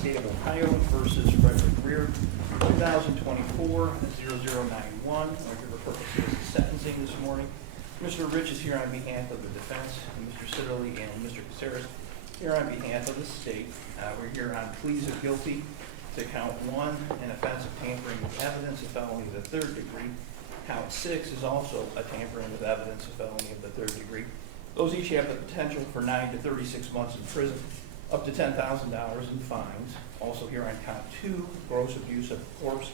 State of Ohio versus Frederick Reer, 2024-0091. I'm here for purposes of sentencing this morning. Mr. Rich is here on behalf of the defense, and Mr. Sitterly and Mr. Caceres here on behalf of the state. We're here on pleas of guilty to count 1, an offense of tampering with evidence, a felony of the 3rd degree. Count 6 is also a tampering with evidence, a felony of the 3rd degree. Those each have the potential for 9 to 36 months in prison, up to $10,000 in fines. Also here on count 2, gross abuse of a corpse,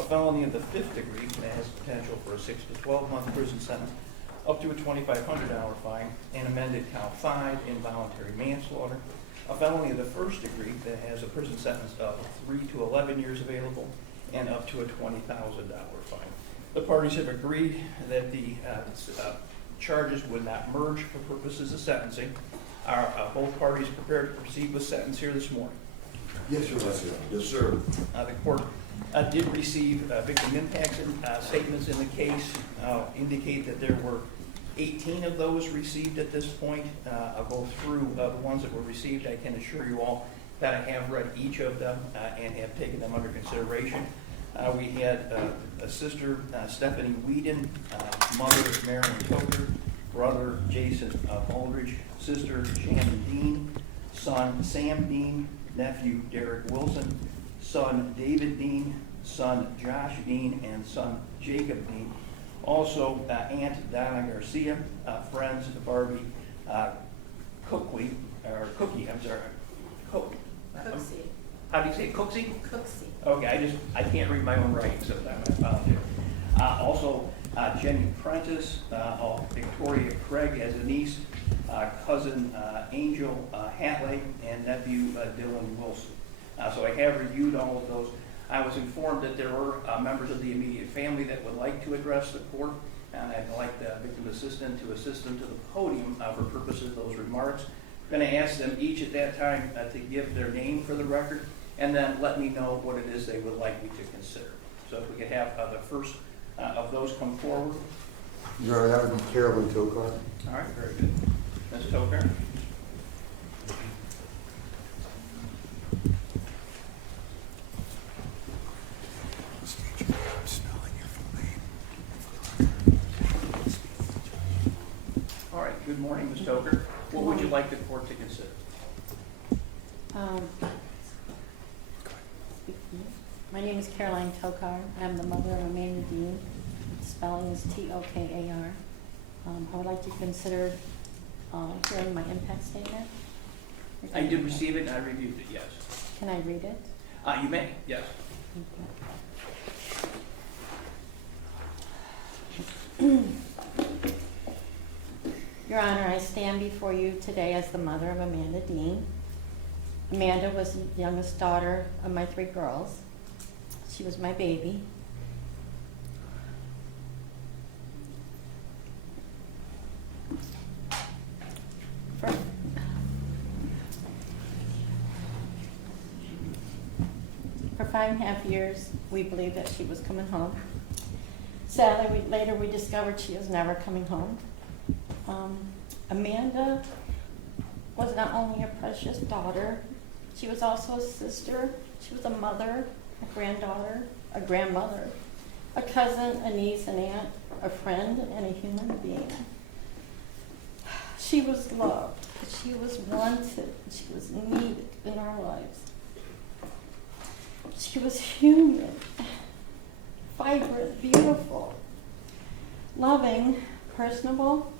a felony of the 5th degree that has potential for a 6 to 12 month prison sentence, up to a $2,500 fine, and amended count 5, involuntary manslaughter, a felony of the 1st degree that has a prison sentence of 3 to 11 years available, and up to a $20,000 fine. The parties have agreed that the charges would not merge for purposes of sentencing. Are both parties prepared to proceed with sentence here this morning? Yes, Your Honor. Yes, sir. The court did receive victim impact statements in the case, indicate that there were 18 of those received at this point. I'll go through the ones that were received. I can assure you all that I have read each of them and have taken them under consideration. We had a sister, Stephanie Whedon, mother Marilyn Toker, brother Jason Baldridge, sister Shannon Dean, son Sam Dean, nephew Derek Wilson, son David Dean, son Josh Dean, and son Jacob Dean. Also, Aunt Donna Garcia, friends Barbie Cookie, I'm sorry, Cooksey. How do you say it? Cooksey? Cooksey. Okay, I can't read my own writing, so I apologize. Also, Jenny Prentice, Victoria Craig as a niece, cousin Angel Hatley, and nephew Dylan Wilson. So I have reviewed all of those. I was informed that there were members of the immediate family that would like to address the court, and I'd like the victim assistant to assist them to the podium for purposes of those remarks. I'm going to ask them each at that time to give their name for the record, and then let me know what it is they would like me to consider. So if we could have the first of those come forward. Your Honor, that would be Carolyn Tokar. All right, very good. Ms. Tokar. All right, good morning, Ms. Toker. What would you like the court to consider? My name is Caroline Tokar. I'm the mother of Amanda Dean. Spelling is Tokar. I would like to consider hearing my impact statement. I did receive it and I reviewed it, yes. Can I read it? You may, yes. Your Honor, I stand before you today as the mother of Amanda Dean. Amanda was the youngest daughter of my 3 girls. She was my baby. For 5.5 years, we believed that she was coming home. Sadly, later we discovered she was never coming home. Amanda was not only a precious daughter, she was also a sister, she was a mother, a granddaughter, a grandmother, a cousin, a niece, an aunt, a friend, and a human being. She was loved, she was wanted, she was needed in our lives. She was human, vibrant, beautiful, loving, personable,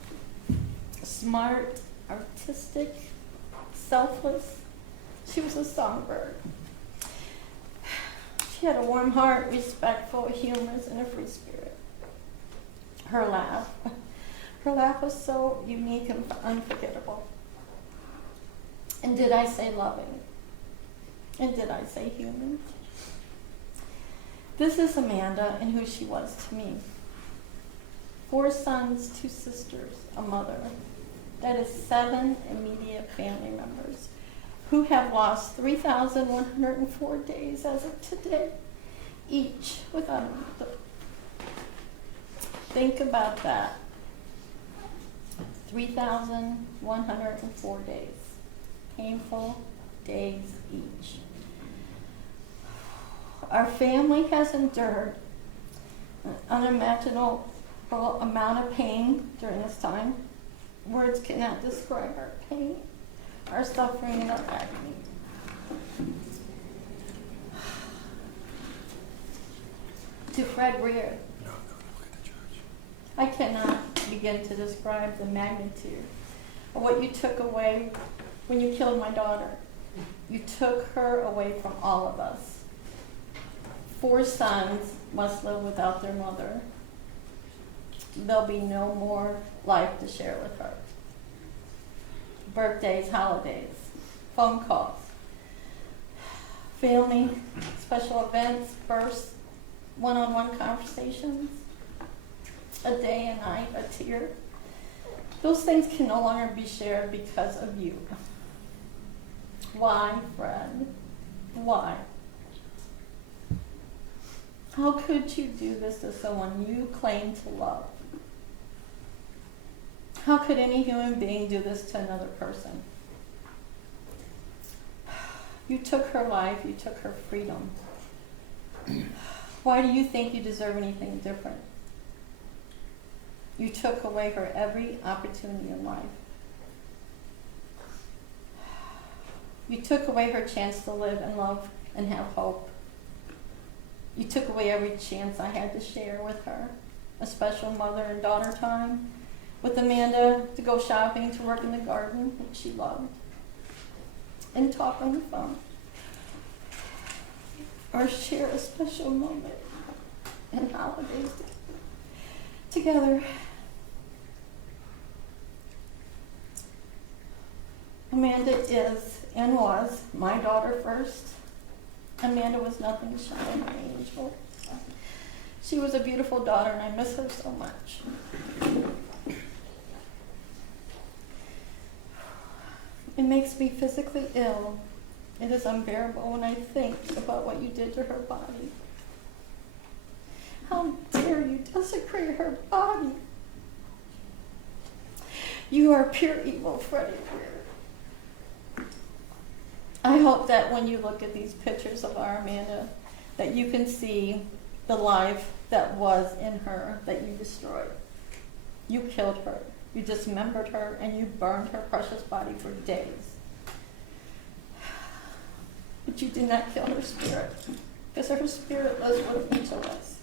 smart, artistic, selfless. She was a songbird. She had a warm heart, respectful, humorous, and a free spirit. Her laugh was so unique and unforgettable. And did I say loving? And did I say human? This is Amanda and who she was to me. 4 sons, 2 sisters, a mother. That is 7 immediate family members who have lost 3,104 days as of today, each without a mother. Think about that. 3,104 days. Painful days each. Our family has endured an unimaginable amount of pain during this time. Words cannot describe our pain, our suffering, and our agony. To Fred Reer, I cannot begin to describe the magnitude of what you took away when you killed my daughter. You took her away from all of us. 4 sons must live without their mother. There'll be no more life to share with her. Birthdays, holidays, phone calls, family, special events, births, one-on-one conversations, a day, a night, a tear. Those things can no longer be shared because of you. Why, Fred? Why? How could you do this to someone you claim to love? How could any human being do this to another person? You took her life, you took her freedom. Why do you think you deserve anything different? You took away her every opportunity in life. You took away her chance to live and love and have hope. You took away every chance I had to share with her. A special mother and daughter time with Amanda, to go shopping, to work in the garden, which she loved, and talk on the phone. Or share a special moment and holidays together. Amanda is and was my daughter first. Amanda was nothing shy of an angel. She was a beautiful daughter, and I miss her so much. It makes me physically ill. It is unbearable when I think about what you did to her body. How dare you desecrate her body? You are pure evil, Frederick Reer. I hope that when you look at these pictures of our Amanda, that you can see the life that was in her that you destroyed. You killed her. You dismembered her, and you burned her precious body for days. But you did not kill her spirit, because her spirit lives with each of us.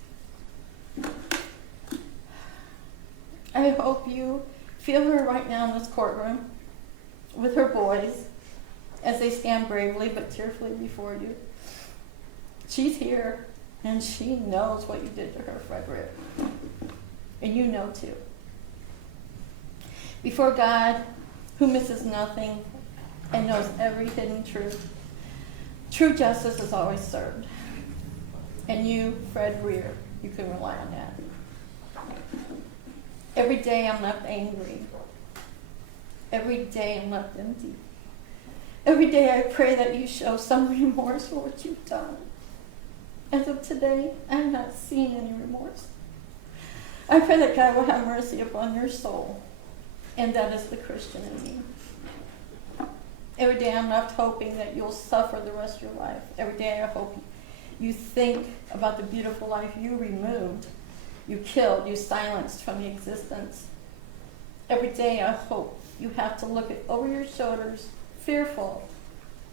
I hope you feel her right now in this courtroom with her boys as they stand bravely but tearfully before you. She's here, and she knows what you did to her, Frederick. And you know too. Before God, who misses nothing and knows every hidden truth, true justice is always served. And you, Fred Reer, you can rely on that. Every day I'm left angry. Every day I'm left empty. Every day I pray that you show some remorse for what you've done. As of today, I have not seen any remorse. I pray that God will have mercy upon your soul. And that is the Christian in me. Every day I'm left hoping that you'll suffer the rest of your life. Every day I hope you think about the beautiful life you removed, you killed, you silenced from the existence. Every day I hope you have to look over your shoulders, fearful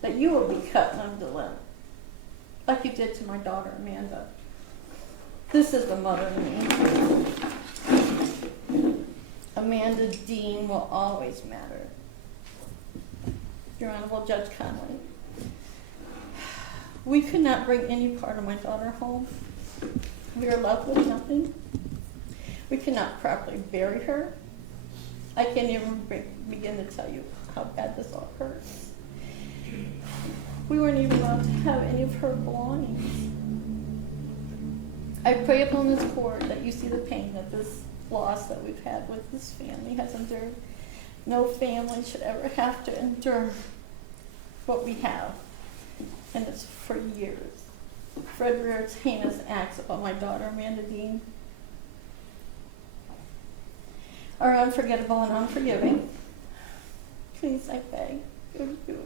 that you will be cut limb to limb, like you did to my daughter Amanda. This is the mother in me. Amanda Dean will always matter. Your Honorable Judge Conley, we could not bring any part of my daughter home. We are left with nothing. We cannot properly bury her. I can't even begin to tell you how bad this all hurts. We weren't even allowed to have any of her belongings. I pray upon this court that you see the pain that this loss that we've had with this family has endured. No family should ever have to endure what we have, and it's for years. Fred Reer's heinous acts upon my daughter Amanda Dean are unforgettable and unforgiving. Please, I beg of you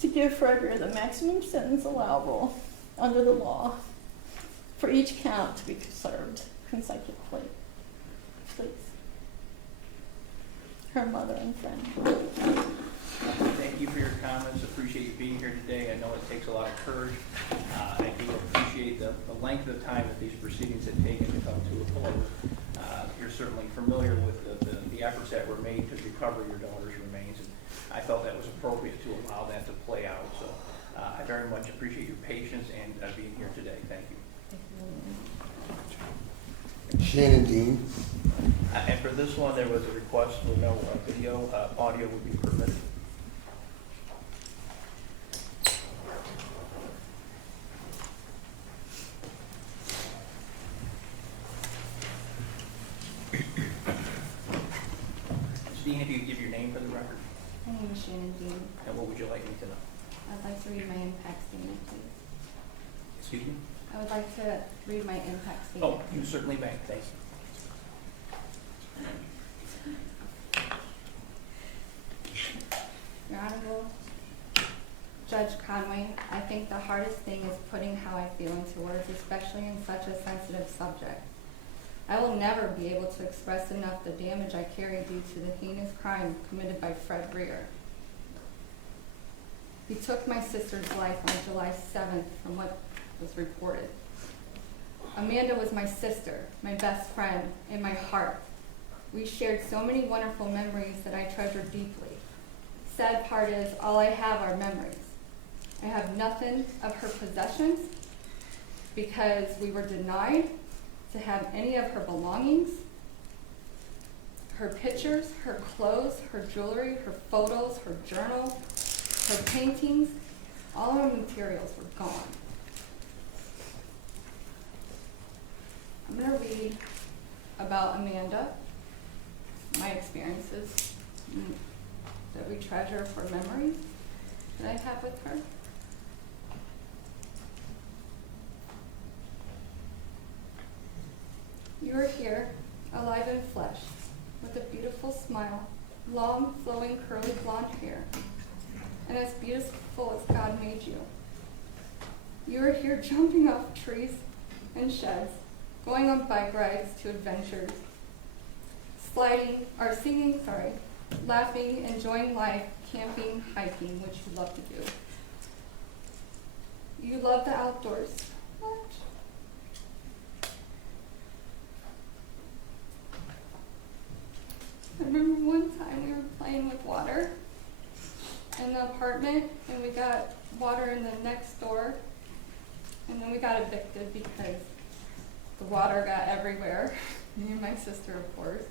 to give Fred Reer the maximum sentence allowable under the law for each count to be served consecutively. Please. Her mother and friend. Thank you for your comments. Appreciate you being here today. I know it takes a lot of courage. I do appreciate the length of time that these proceedings have taken to come to a close. You're certainly familiar with the efforts that were made to recover your daughter's remains, and I felt that was appropriate to allow that to play out. So I very much appreciate your patience and being here today. Thank you. Shannon Dean. And for this one, there was a request for no video. Audio would be permitted. Dean, if you could give your name for the record, My name is Shannon Dean. and what would you like me to know? I'd like to read my impact statement, please. Excuse me? I would like to read my impact statement. Oh, you certainly may. Thanks. Your Honorable Judge Conway, I think the hardest thing is putting how I feel into words, especially in such a sensitive subject. I will never be able to express enough the damage I carry due to the heinous crime committed by Fred Reer. He took my sister's life on July 7th from what was reported. Amanda was my sister, my best friend, and my heart. We shared so many wonderful memories that I treasure deeply. Sad part is, all I have are memories. I have nothing of her possessions because we were denied to have any of her belongings. Her pictures, her clothes, her jewelry, her photos, her journal, her paintings, all her materials were gone. I'm going to read about Amanda, my experiences that we treasure for memories that I have with her. You are here, alive in flesh, with a beautiful smile, long, flowing, curly blonde hair, and as beautiful as God made you. You are here jumping off trees and sheds, going on bike rides to adventures, singing, laughing, enjoying life, camping, hiking, which you love to do. You love the outdoors. What? I remember one time we were playing with water in the apartment, and we got water in the next door, and then we got evicted because the water got everywhere. Me and my sister, of course.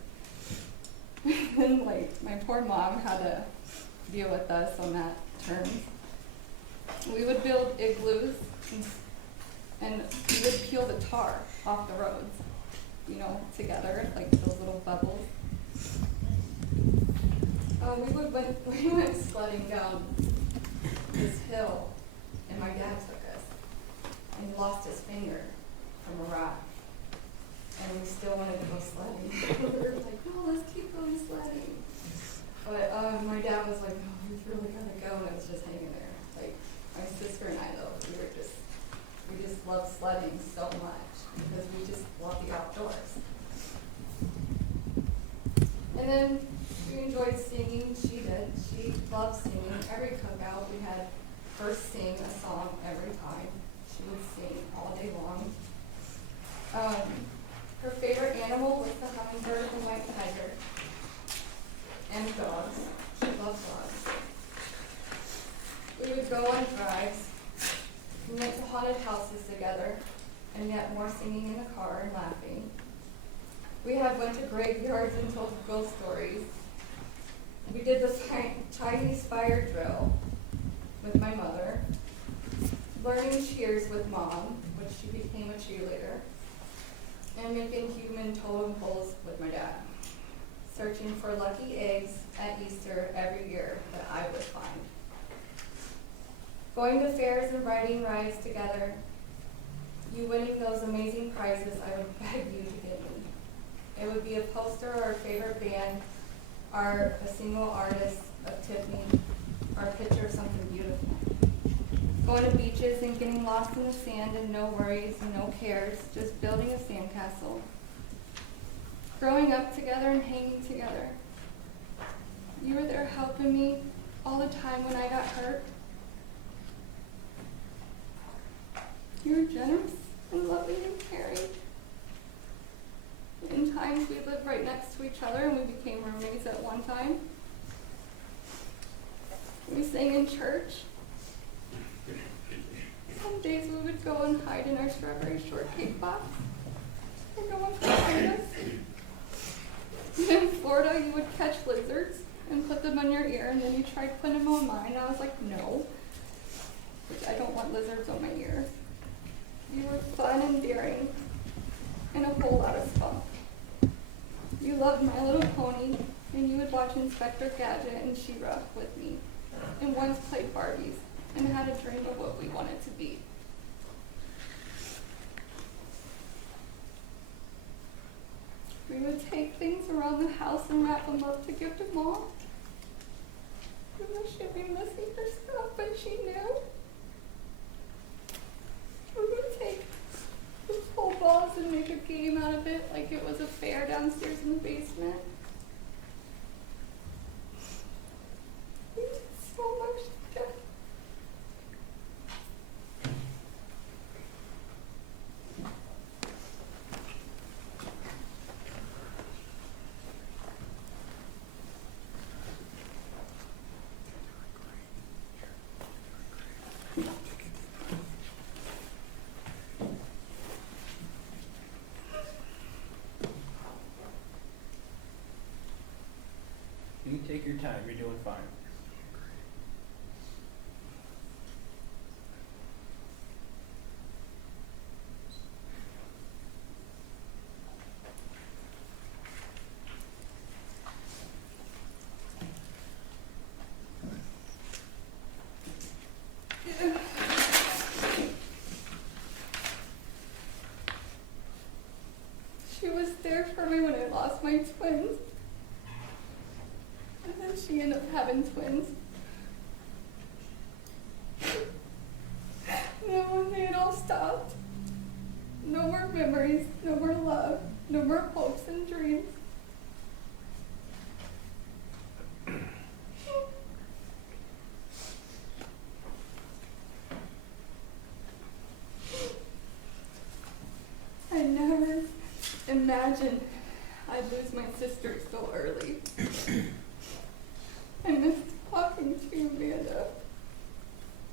And my poor mom had to deal with us on that terms. We would build igloos, and we would peel the tar off the roads, together, like those little bubbles. We went sledding down this hill, and my dad took us, and he lost his finger from a rock, and we still wanted to go sledding. We were like, no, let's keep going sledding. But my dad was like, no, we really gotta go, and it was just hanging there. Like, my sister and I, though, we just love sledding so much, because we just love the outdoors. And then we enjoyed singing. She did. She loved singing. Every cookout, we had her sing a song every time. She would sing all day long. Her favorite animal was the hummingbird and white tiger. And dogs. She loved dogs. We would go on drives. We went to haunted houses together, and yet more singing in the car and laughing. We went to graveyards and told ghost stories. We did the Chinese fire drill with my mother, learning cheers with mom, which she became a cheerleader, and making human totem poles with my dad, searching for lucky eggs at Easter every year that I would find. Going to fairs and riding rides together, you winning those amazing prizes I would beg you to give me. It would be a poster or a favorite band, or a single artist of Tiffany, or a picture of something beautiful. going to beaches and getting lost in the sand and no worries and no cares, just building a sandcastle. Growing up together and hanging together. You were there helping me all the time when I got hurt. You were generous and loving and caring. In times we lived right next to each other and we became roommates at one time. We sang in church. Some days we would go and hide in our strawberry shortcake box and no one could find us. In Florida, you would catch lizards and put them on your ear, and then you tried putting them on mine. I was like, no, I don't want lizards on my ear. You were fun and daring, and a whole lot of spunk. You loved My Little Pony, and you would watch Inspector Gadget and She-Ra with me, and once played Barbies, and had a dream of what we wanted to be. We would take things around the house and wrap them up to give to Mom. We knew she'd be missing her stuff, but she knew. We would take the whole balls and make a game out of it like it was a fair downstairs in the basement. We did so much together. You take your time, you're doing fine. She was there for me when I lost my twins. And then she ended up having twins. And then one day it all stopped. No more memories, no more love, no more hopes and dreams. I never imagined I'd lose my sister so early. I missed talking to you, Amanda.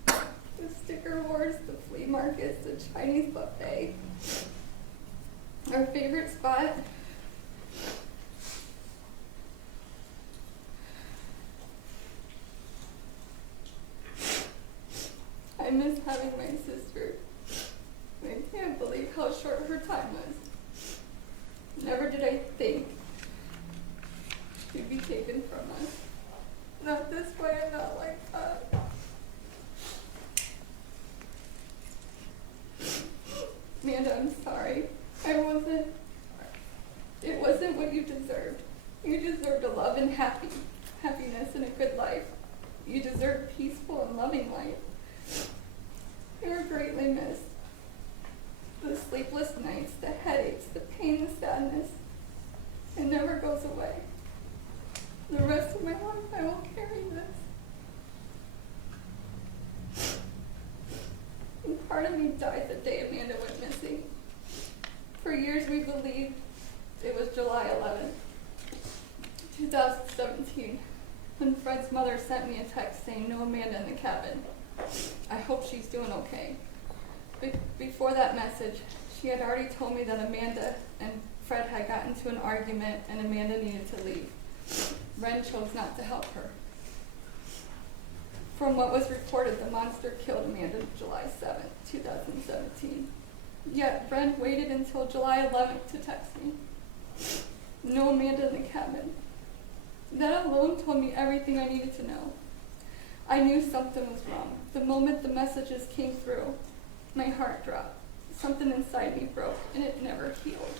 The sticker wars, the flea markets, the Chinese buffet. Our favorite spot. I miss having my sister. I can't believe how short her time was. Never did I think she'd be taken from us. Not this way and not like that. Amanda, I'm sorry. It wasn't what you deserved. You deserved a love and happiness and a good life. You deserved a peaceful and loving life. You were greatly missed. The sleepless nights, the headaches, the pain, the sadness, it never goes away. The rest of my life I will carry this. And part of me died the day Amanda went missing. For years we believed it was July 11th, 2017, when Fred's mother sent me a text saying no Amanda in the cabin. I hope she's doing okay. Before that message, she had already told me that Amanda and Fred had gotten into an argument and Amanda needed to leave. Ren chose not to help her. From what was reported, the monster killed Amanda July 7th, 2017. Yet Ren waited until July 11th to text me. No Amanda in the cabin. That alone told me everything I needed to know. I knew something was wrong. The moment the messages came through, my heart dropped. Something inside me broke, and it never healed.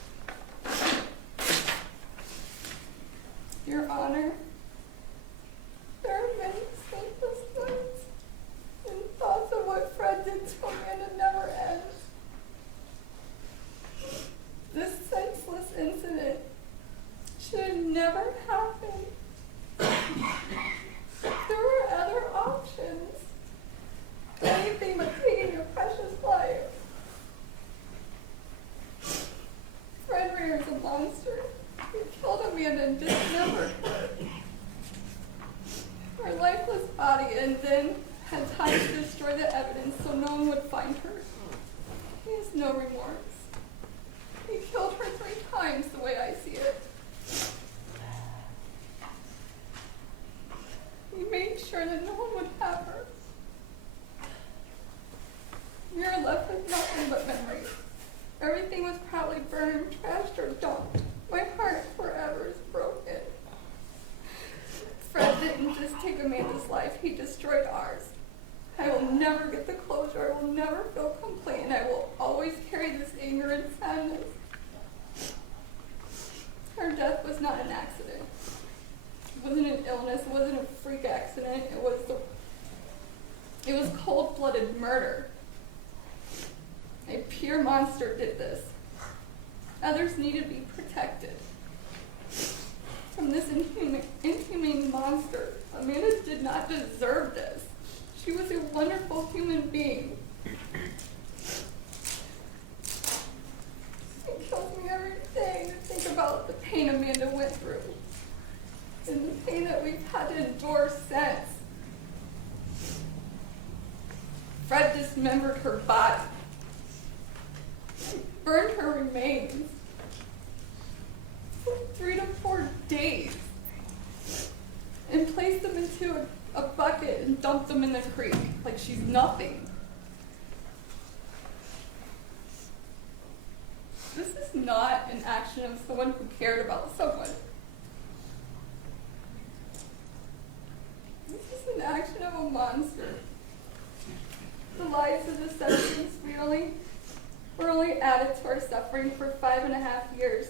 Your Honor, there are many sleepless nights and thoughts of what Fred had time to destroy the evidence so no one would find her. He has no remorse. He killed her 3 times the way I see it. He made sure that no one would have her. We are left with nothing but memories. Everything was probably burned, trashed, or dumped. My heart forever is broken. Fred didn't just take Amanda's life, he destroyed ours. I will never get the closure, I will never feel complete, and I will always carry this anger and sadness. Her death was not an accident. It wasn't an illness, it wasn't a freak accident, it was cold-blooded murder. A pure monster did this. Others need to be protected from this inhumane monster. Amanda did not deserve this. She was a wonderful human being. It kills me every day to think about the pain Amanda went through and the pain that we've had to endure since. Fred dismembered her body, burned her remains for 3 to 4 days, and placed them into a bucket and dumped them in the creek like she's nothing. This is not an action of someone who cared about someone. This is an action of a monster. The lives of the citizens were only added to our suffering for 5.5 years.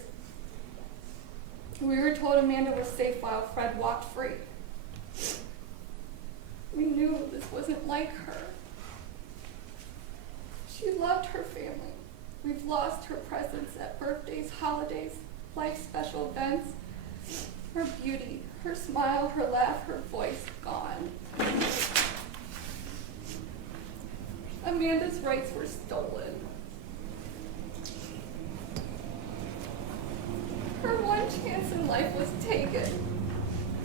We were told Amanda was safe while Fred walked free. We knew this wasn't like her. She loved her family. We've lost her presence at birthdays, holidays, life special events. Her beauty, her smile, her laugh, her voice, gone. Amanda's rights were stolen. Her one chance in life was taken.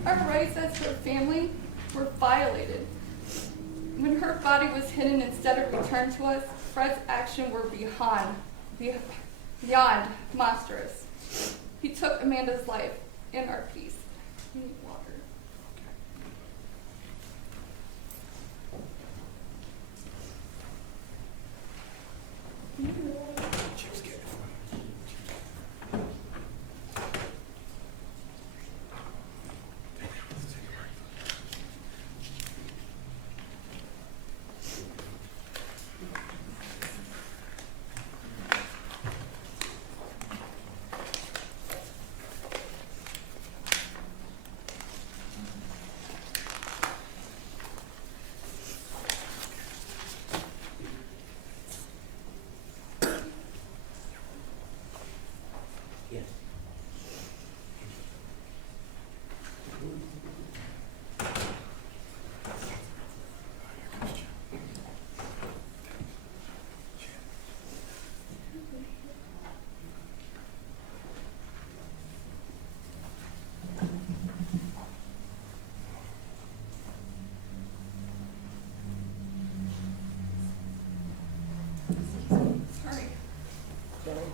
Our rights as her family were violated. When her body was hidden instead of returned to us, Fred's actions were beyond monstrous. He took Amanda's life and our peace. We need water.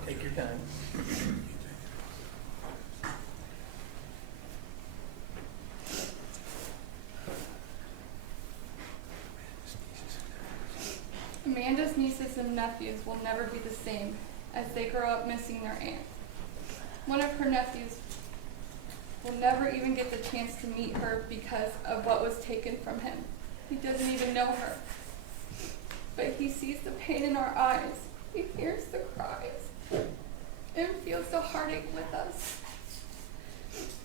Take your time. Amanda's nieces and nephews will never be the same as they grow up missing their aunt. One of her nephews will never even get the chance to meet her because of what was taken from him. He doesn't even know her. But he sees the pain in our eyes. He hears the cries and feels the heartache with us.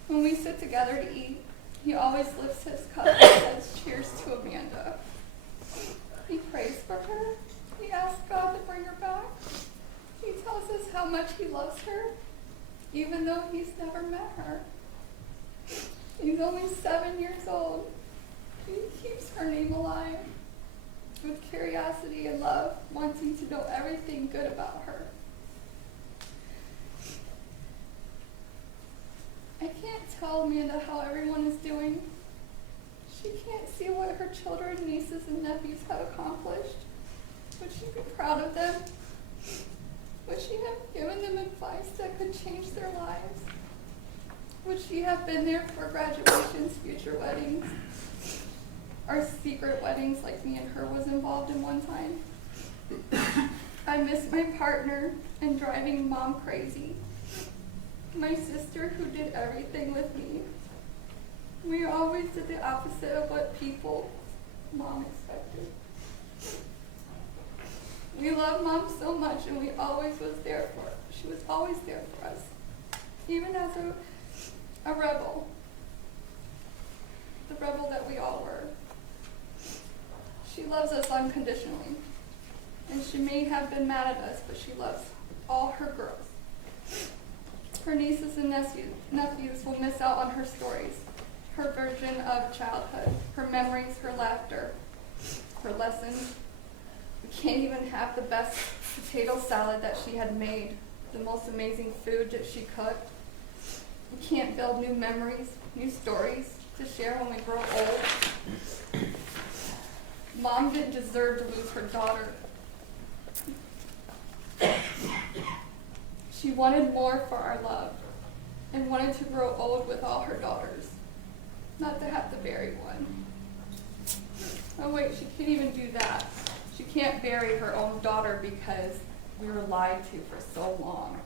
When we sit together to eat, he always lifts his cup and says cheers to Amanda. He prays for her. He asks God to bring her back. He tells us how much he loves her, even though he's never met her. He's only 7 years old. He keeps her name alive with curiosity and love, wanting to know everything good about her. I can't tell Amanda how everyone is doing. She can't see what her children, nieces, and nephews have accomplished. Would she be proud of them? Would she have given them advice that could change their lives? Would she have been there for graduations, future weddings, or secret weddings like me and her was involved in one time? I miss my partner and driving Mom crazy. My sister who did everything with me. We always did the opposite of what people, Mom expected. We loved Mom so much, and we always was there for her. She was always there for us, even as a rebel, the rebel that we all were. She loves us unconditionally, and she may have been mad at us, but she loves all her girls. Her nieces and nephews will miss out on her stories, her version of childhood, her memories, her laughter, her lessons. We can't even have the best potato salad that she had made, the most amazing food that she cooked. We can't build new memories, new stories to share when we grow old. Mom didn't deserve to lose her daughter. She wanted more for our love and wanted to grow old with all her daughters, not to have to bury one. Oh wait, she can't even do that. She can't bury her own daughter because we were lied to for so long.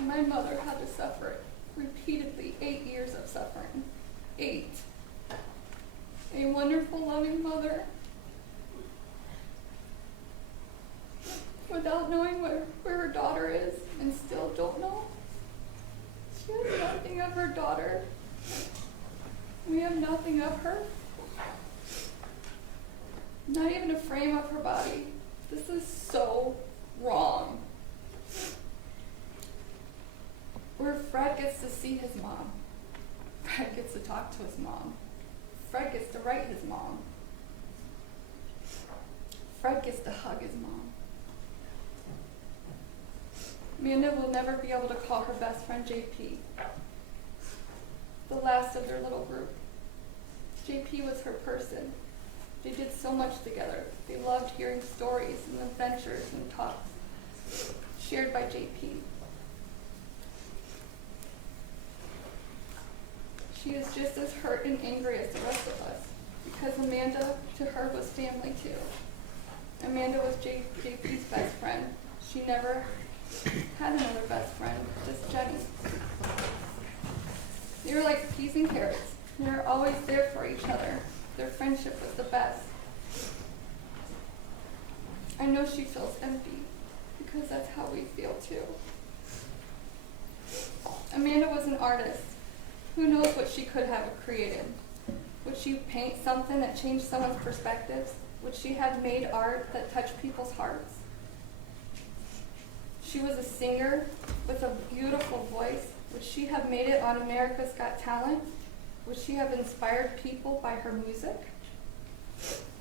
My mother had to suffer repeatedly, 8 years of suffering. 8. A wonderful, loving mother. Without knowing where her daughter is, and still don't know. She has nothing of her daughter. We have nothing of her. Not even a frame of her body. This is so wrong. Where Fred gets to see his mom. Fred gets to talk to his mom. Fred gets to write his mom. Fred gets to hug his mom. Amanda will never be able to call her best friend JP, the last of their little group. JP was her person. They did so much together. They loved hearing stories and adventures and talks shared by JP. She is just as hurt and angry as the rest of us, because Amanda to her was family too. Amanda was JP's best friend. She never had another best friend, just Jenny. They were like peas and carrots. They were always there for each other. Their friendship was the best. I know she feels empty, because that's how we feel too. Amanda was an artist. Who knows what she could have created? Would she paint something that changed someone's perspectives? Would she have made art that touched people's hearts? She was a singer with a beautiful voice. Would she have made it on America's Got Talent? Would she have inspired people by her music?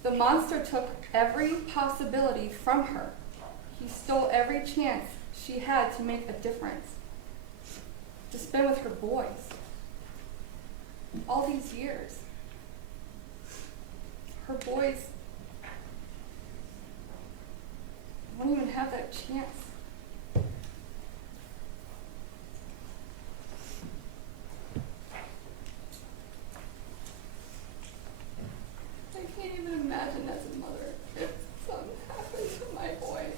The monster took every possibility from her. He stole every chance she had to make a difference, to spend with her boys. All these years, her boys won't even have that chance. I can't even imagine as a mother if something happened to my boys.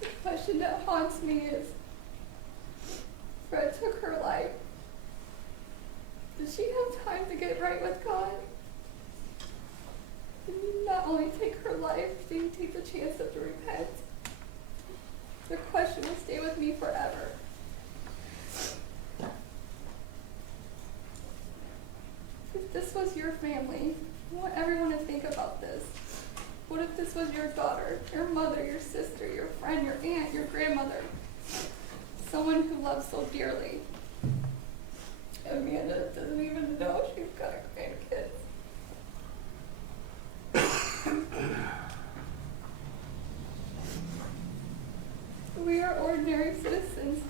The question that haunts me is, Fred took her life. Did she have time to get right with God? Did he not only take her life, did he take the chance to repent? The question will stay with me forever. If this was your family, I want everyone to think about this. What if this was your daughter, your mother, your sister, your friend, your aunt, your grandmother? Someone who loves so dearly. Amanda doesn't even know she's got grandkids. We are ordinary citizens.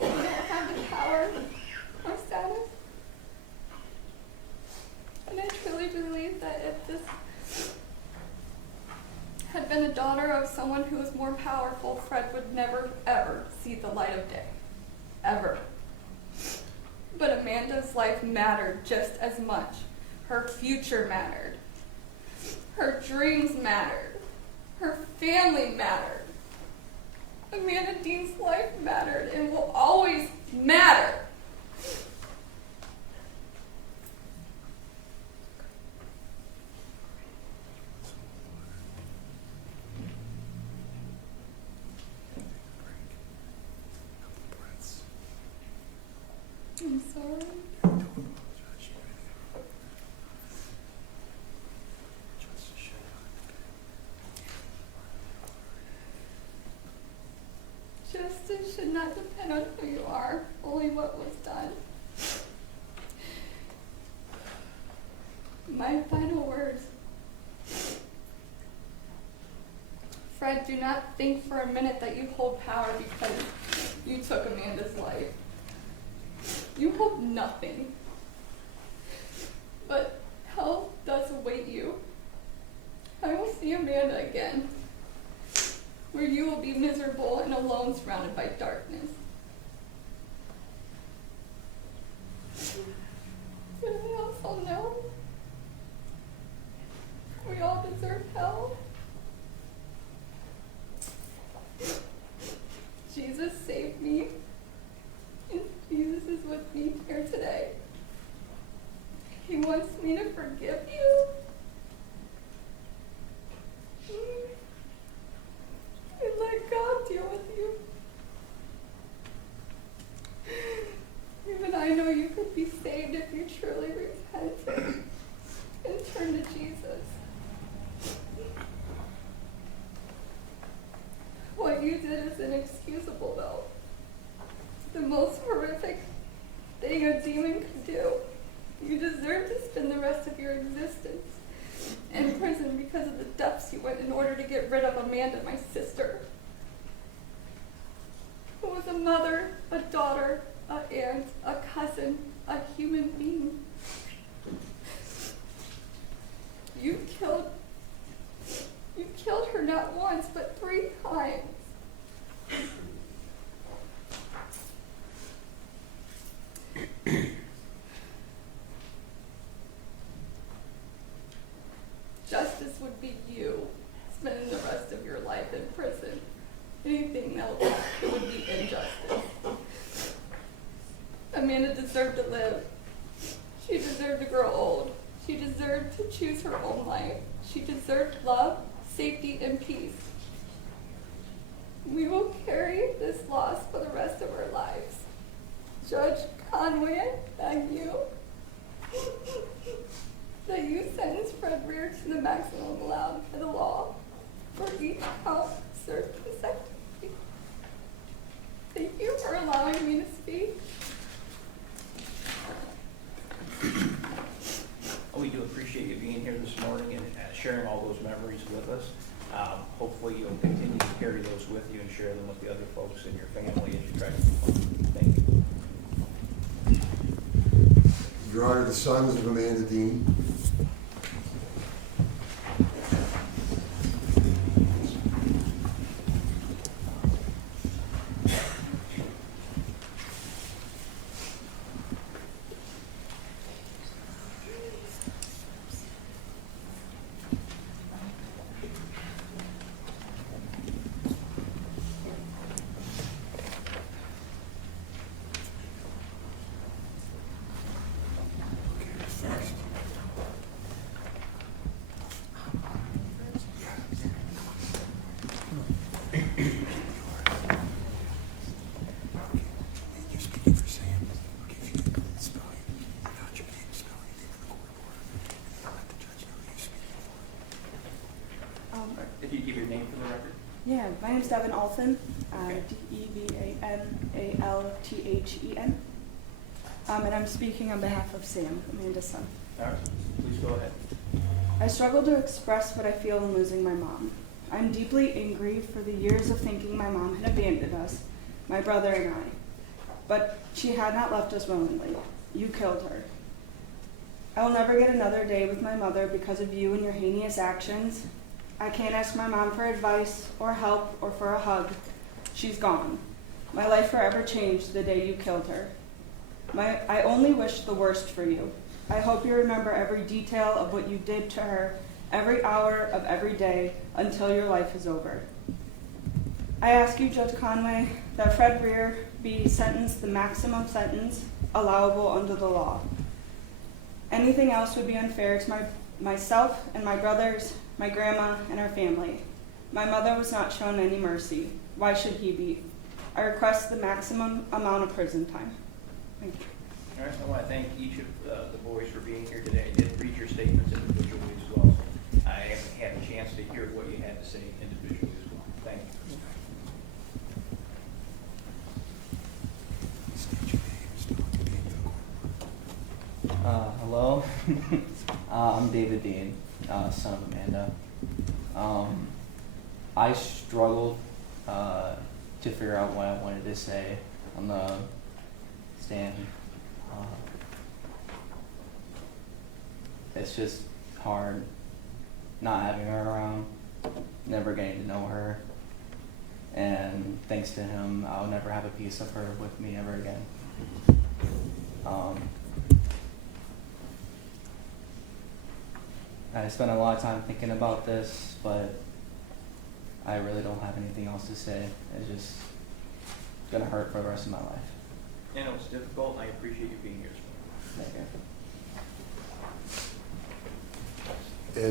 We don't have the power or status. And I truly believe that if this had been the daughter of someone who was more powerful, Fred would never, ever see the light of day. Ever. But Amanda's life mattered just as much. Her future mattered. Her dreams mattered. Her family mattered. Amanda Dean's life mattered and will always matter. I'm sorry. Justice should not depend on who you are, only what was done. My final words. Fred, do not think for a minute that you hold power because you took Amanda's life. You hold nothing. But hell does await you. I will see Amanda again, where you will be miserable and alone, surrounded by darkness. But I also know we all deserve hell. Jesus saved me, and Jesus is with me here today. He wants me to forgive you. And let God deal with you. Even I know you could be saved if you truly repent and turn to Jesus. What you did is inexcusable, though. The most horrific thing a demon could do. You deserve to spend the rest of your existence in prison because of the depths you went in order to get rid of Amanda, my sister, who was a mother, a daughter, an aunt, a cousin, a human being. You killed her not once, but 3 times. Justice would be you spending the rest of your life in prison. Anything else, it would be injustice. Amanda deserved to live. She deserved to grow old. She deserved to choose her own life. She deserved love, safety, and peace. We will carry this loss for the rest of our lives. Judge Conway, thank you. That you sentence Fred Reer to the maximum allowed by the law for each count served consecutively. Thank you for allowing me to speak. We do appreciate you being here this morning and sharing all those memories with us. Hopefully you'll continue to carry those with you and share them with the other folks in your family as you try to move on. Thank you. Your Honor, the sons of Amanda Dean. If you give your name for the record. Yeah, my name's Devin Alton, D-E-V-A-N-A-L-T-H-E-N. And I'm speaking on behalf of Sam, Amanda's son. All right, please go ahead. I struggle to express what I feel in losing my mom. I'm deeply angry for the years of thinking my mom had abandoned us, my brother and I. But she had not left us willingly. You killed her. I will never get another day with my mother because of you and your heinous actions. I can't ask my mom for advice or help or for a hug. She's gone. My life forever changed the day you killed her. I only wish the worst for you. I hope you remember every detail of what you did to her, every hour of every day, until your life is over. I ask you, Judge Conway, that Fred Reer be sentenced the maximum sentence allowable under the law. Anything else would be unfair to myself and my brothers, my grandma, and our family. My mother was not shown any mercy. Why should he be? I request the maximum amount of prison time. Thank you. All right, I want to thank each of the boys for being here today. I did read your statements individually as well. I haven't had a chance to hear what you had to say individually as well. Thank you. Hello, I'm David Dean, son of Amanda. I struggled to figure out what I wanted to say on the stand. It's just hard not having her around, never getting to know her, and thanks to him, I'll never have a piece of her with me ever again. I spent a lot of time thinking about this, but I really don't have anything else to say. It's just gonna hurt for the rest of my life. I know it's difficult, and I appreciate you being here this morning. Thank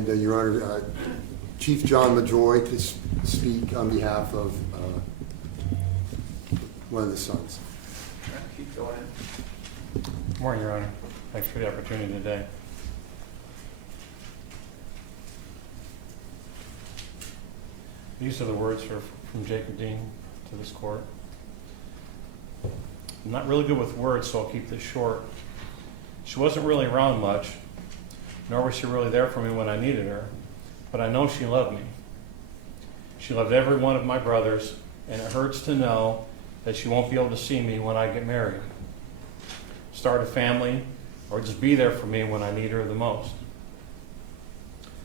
you. And Your Honor, Chief John LaJoy to speak on behalf of one of the sons. All right, Chief, go ahead. Good morning, Your Honor. Thanks for the opportunity today. These are the words from Jacob Dean to this court. I'm not really good with words, so I'll keep this short. She wasn't really around much, nor was she really there for me when I needed her, but I know she loved me. She loved every one of my brothers, and it hurts to know that she won't be able to see me when I get married, start a family, or just be there for me when I need her the most.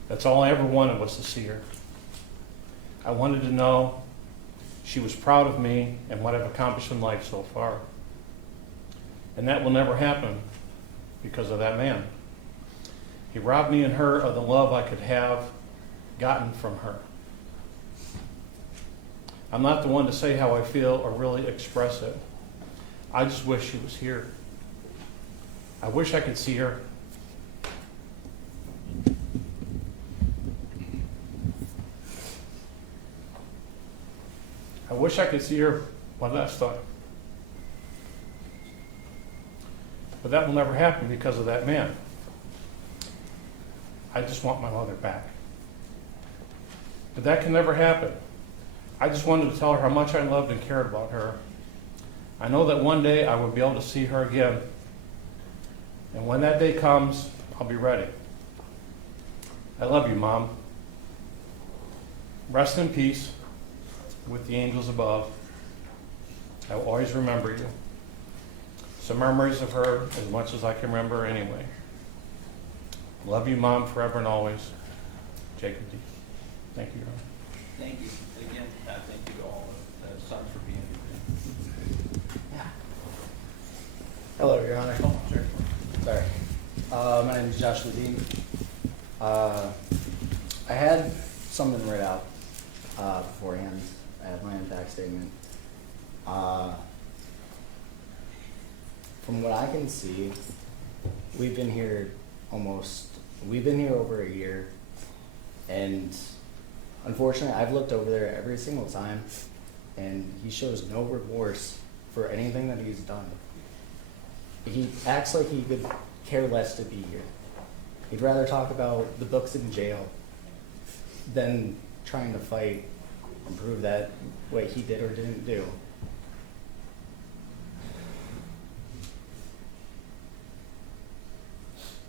That's all I ever wanted, was to see her. I wanted to know she was proud of me and what I've accomplished in life so far. And that will never happen because of that man. He robbed me and her of the love I could have gotten from her. I'm not the one to say how I feel or really express it. I just wish she was here. I wish I could see her. I wish I could see her one last time. But that will never happen because of that man. I just want my mother back. But that can never happen. I just wanted to tell her how much I loved and cared about her. I know that one day I will be able to see her again. And when that day comes, I'll be ready. I love you, Mom. Rest in peace with the angels above. I will always remember you. Some memories of her, as much as I can remember anyway. Love you, Mom, forever and always. Jacob D. Thank you, Your Honor. Thank you. And again, thank you to all the sons for being here. Hello, Your Honor. Oh, sure. Sorry. My name is Josh Ledeen. I had something read out beforehand. I have my impact statement. From what I can see, we've been here over a year, and unfortunately, I've looked over there every single time, and he shows no remorse for anything that he's done. He acts like he could care less to be here. He'd rather talk about the books in jail than trying to fight and prove that what he did or didn't do.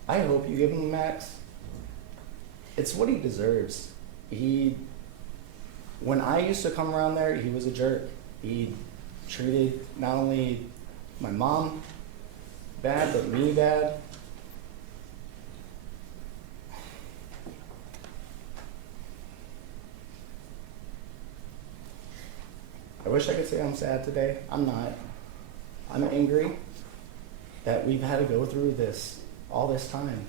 I hope you give him a max. It's what he deserves. When I used to come around there, he was a jerk. He treated not only my mom bad, but me bad. I wish I could say I'm sad today. I'm not. I'm angry that we've had to go through this all this time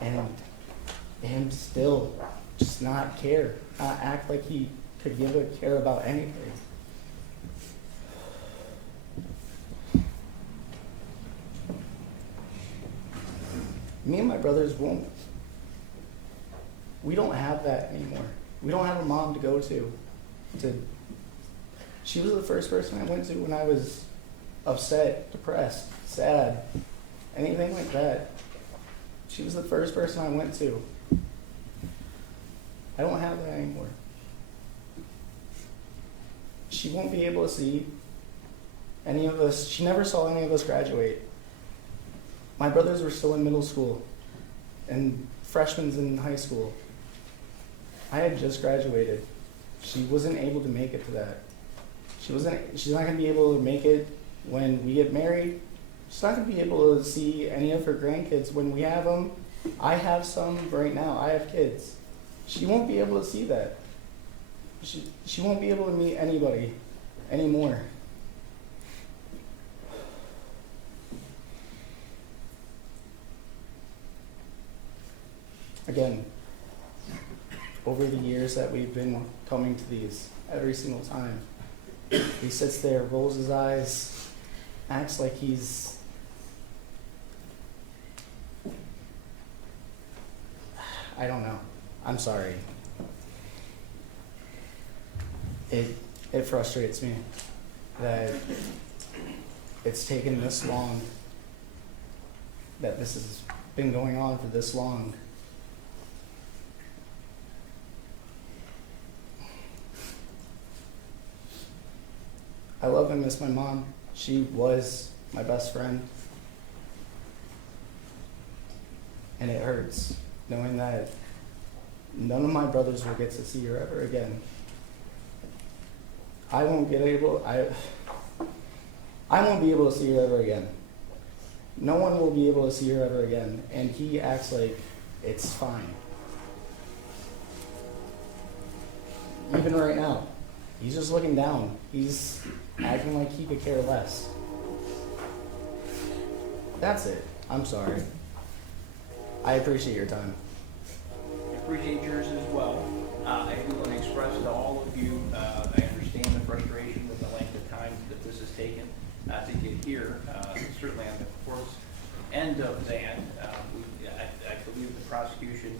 and still just not care, not act like he could give a care about anything. Me and my brothers we don't have that anymore. We don't have a mom to go to. She was the first person I went to when I was upset, depressed, sad, anything like that. She was the first person I went to. I don't have that anymore. She won't be able to see any of us. She never saw any of us graduate. My brothers were still in middle school and freshmen in high school. I had just graduated. She wasn't able to make it to that. She's not going to be able to make it when we get married. She's not going to be able to see any of her grandkids when we have them. I have some right now. I have kids. She won't be able to see that. She won't be able to meet anybody anymore. Again, over the years that we've been coming to these, every single time, he sits there, rolls his eyes, acts like he's... I don't know. I'm sorry. It frustrates me that it's taken this long, that this has been going on for this long. I love and miss my mom. She was my best friend. And it hurts knowing that none of my brothers will get to see her ever again. I won't be able to see her ever again. No one will be able to see her ever again. And he acts like it's fine. Even right now, he's just looking down. He's acting like he could care less. That's it. I'm sorry. I appreciate your time. I appreciate yours as well. I do want to express to all of you, I understand the frustration with the length of time that this has taken to get here. Certainly on the court's end of that, I believe the prosecution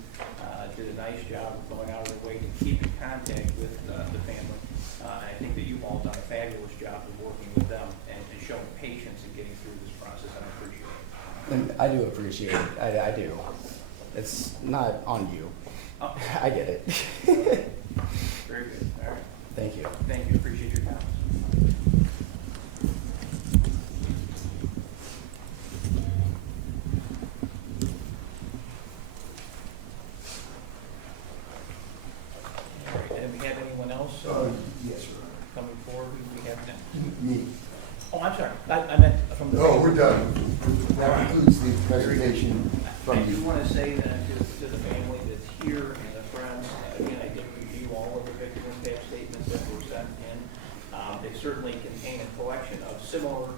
did a nice job of going out of their way to keep in contact with the family. I think that you've all done a fabulous job of working with them and showing patience in getting through this process, and I appreciate it. And I do appreciate it. I do. It's not on you. Oh. I get it. Very good. All right. Thank you. Thank you. Appreciate your comments. All right. Do we have anyone else Yes, sir. coming forward? Who do we have next? Me. Oh, I'm sorry. I meant from the. No, we're done. That concludes the presentation I from do you. want to say that to the family that's here and the friends, again, I did review all of the victim impact statements that were sent in. They certainly contain a collection of similar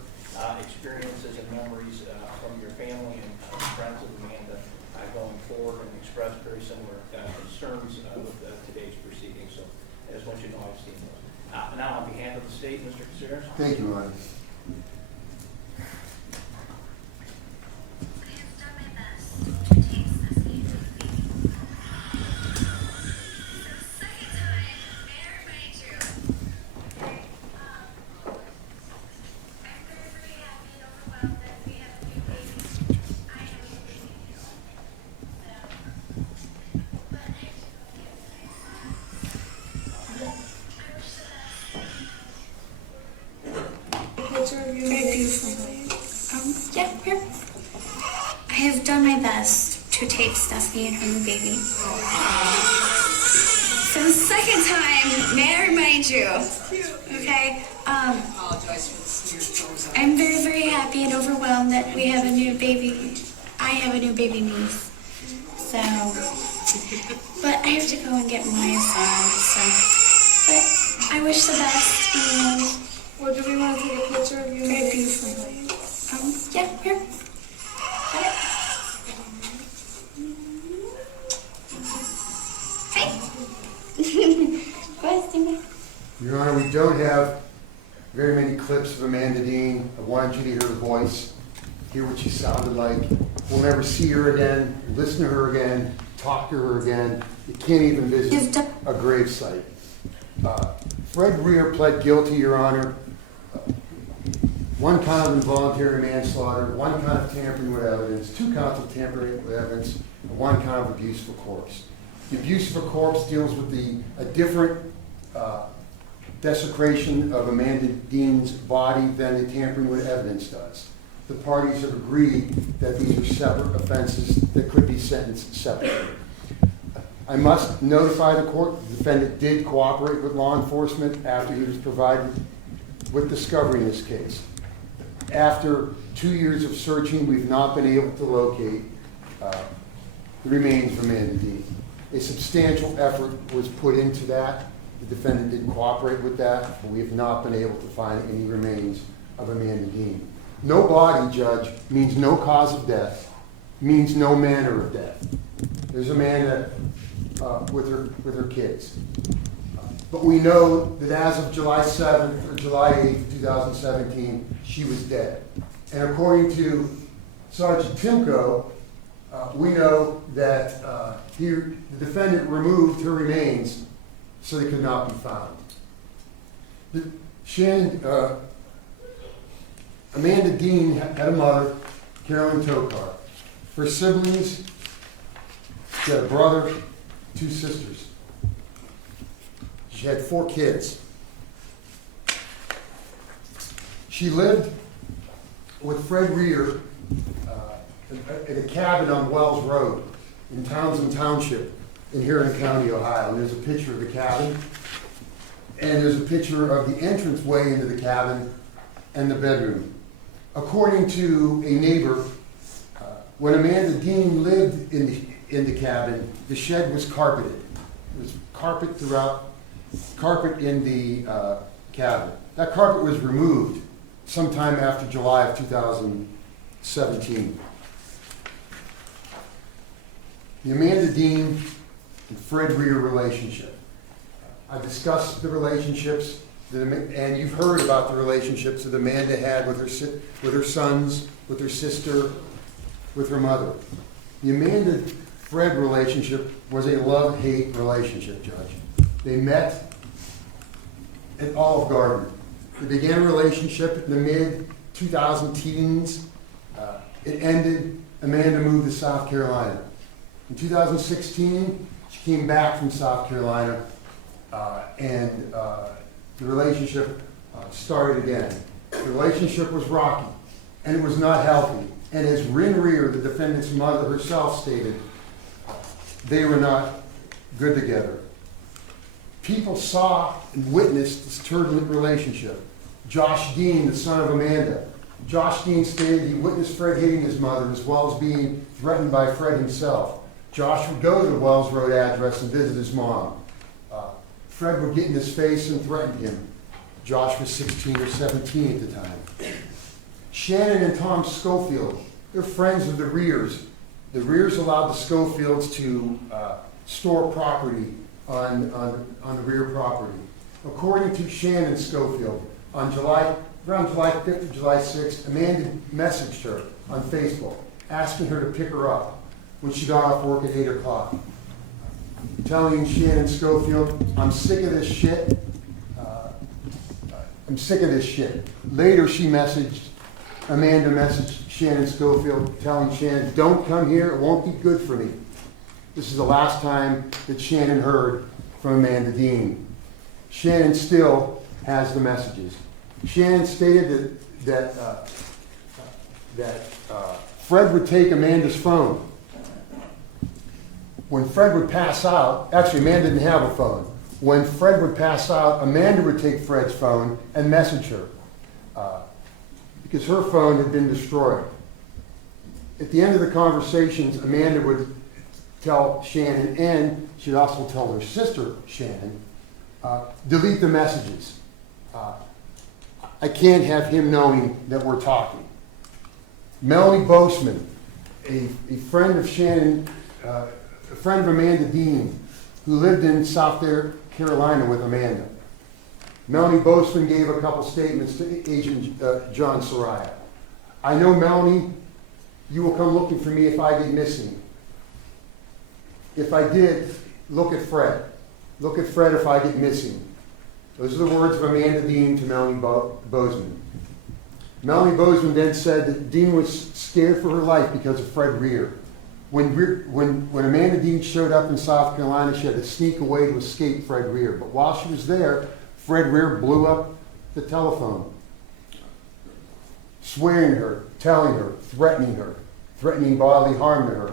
experiences and memories from your family and friends of Amanda going forward, and expressed very similar concerns with today's proceedings. So I just want you to know I've seen those. Now, on behalf of the state, Mr. Caceres. Thank you, Ron. Very beautiful. Yeah, here. I have done done my best to take Stephanie and her new baby. For the second time, may I remind you, okay, I'm very, very happy and overwhelmed that we have a new baby. I have a new baby niece. So, but I have to go and get Maya some. But I wish the best, and Well, do we want to take a picture of you? very beautiful. Yeah, here. Got it. Hi. Go ahead, Stephen. Your Honor, we don't have very many clips of Amanda Dean. I wanted you to hear her voice, hear what she sounded like. We'll never see her again, listen to her again, talk to her again. You can't even visit a gravesite. Fred Reer pled guilty, Your Honor. One count of involuntary manslaughter, one count of tampering with evidence, 2 counts of tampering with evidence, and 1 count of abuse of a corpse. The abuse of a corpse deals with a different desecration of Amanda Dean's body than the tampering with evidence does. The parties have agreed that these are separate offenses that could be sentenced separately. I must notify the court the defendant did cooperate with law enforcement after he was provided with discovery in this case. After 2 years of searching, we've not been able to locate the remains of Amanda Dean. A substantial effort was put into that. The defendant did cooperate with that, but we have not been able to find any remains of Amanda Dean. No body, Judge, means no cause of death, means no manner of death. There's Amanda with her kids. But we know that as of July 7th or July 8th, 2017, she was dead. And according to Sergeant Timko, we know that the defendant removed her remains so they could not be found. Amanda Dean had a mother, Carolyn Tokar. Her siblings, she had a brother, 2 sisters. She had 4 kids. She lived with Fred Reer at a cabin on Wells Road in Townsend Township in Huron County, Ohio. And there's a picture of the cabin, and there's a picture of the entranceway into the cabin and the bedroom. According to a neighbor, when Amanda Dean lived in the cabin, the shed was carpeted. There was carpet in the cabin. That carpet was removed sometime after July of 2017. The Amanda Dean and Fred Reer relationship. I discussed the relationships, and you've heard about the relationships that Amanda had with her sons, with her sister, with her mother. The Amanda-Fred relationship was a love-hate relationship, Judge. They met at Olive Garden. They began a relationship in the mid-2010s. It ended. Amanda moved to South Carolina. In 2016, she came back from South Carolina, and the relationship started again. The relationship was rocky, and it was not healthy. And as Rin Reer, the defendant's mother herself, stated, they were not good together. People saw and witnessed this turbulent relationship. Josh Dean, the son of Amanda. Josh Dean stated he witnessed Fred hitting his mother as well as being threatened by Fred himself. Josh would go to the Wells Road address and visit his mom. Fred would get in his face and threaten him. Josh was 16 or 17 at the time. Shannon and Tom Schofield, they're friends of the Reers. The Reers allowed the Schofields to store property on the Reer property. According to Shannon Schofield, around July 5th or July 6th, Amanda messaged her on Facebook, asking her to pick her up when she got off work at 8 o'clock. Telling Shannon Schofield, I'm sick of this shit. I'm sick of this shit. Later, Amanda messaged Shannon Schofield, telling Shannon, don't come here, it won't be good for me. This is the last time that Shannon heard from Amanda Dean. Shannon still has the messages. Shannon stated that Fred would take Amanda's phone. When Fred would pass out, actually Amanda didn't have a phone. When Fred would pass out, Amanda would take Fred's phone and message her because her phone had been destroyed. At the end of the conversations, Amanda would tell Shannon, and she'd also tell her sister, Shannon, delete the messages. I can't have him knowing that we're talking. Melanie Boseman, a friend of Shannon, a friend of Amanda Dean, who lived in South Carolina with Amanda. Melanie Boseman gave a couple statements to Agent John Soraya. I know, Melanie, you will come looking for me if I get missing. If I did, look at Fred. Look at Fred if I get missing. Those are the words of Amanda Dean to Melanie Boseman. Melanie Boseman then said that Dean was scared for her life because of Fred Reer. When Amanda Dean showed up in South Carolina, she had to sneak away to escape Fred Reer. But while she was there, Fred Reer blew up the telephone, swearing at her, telling her, threatening bodily harm to her.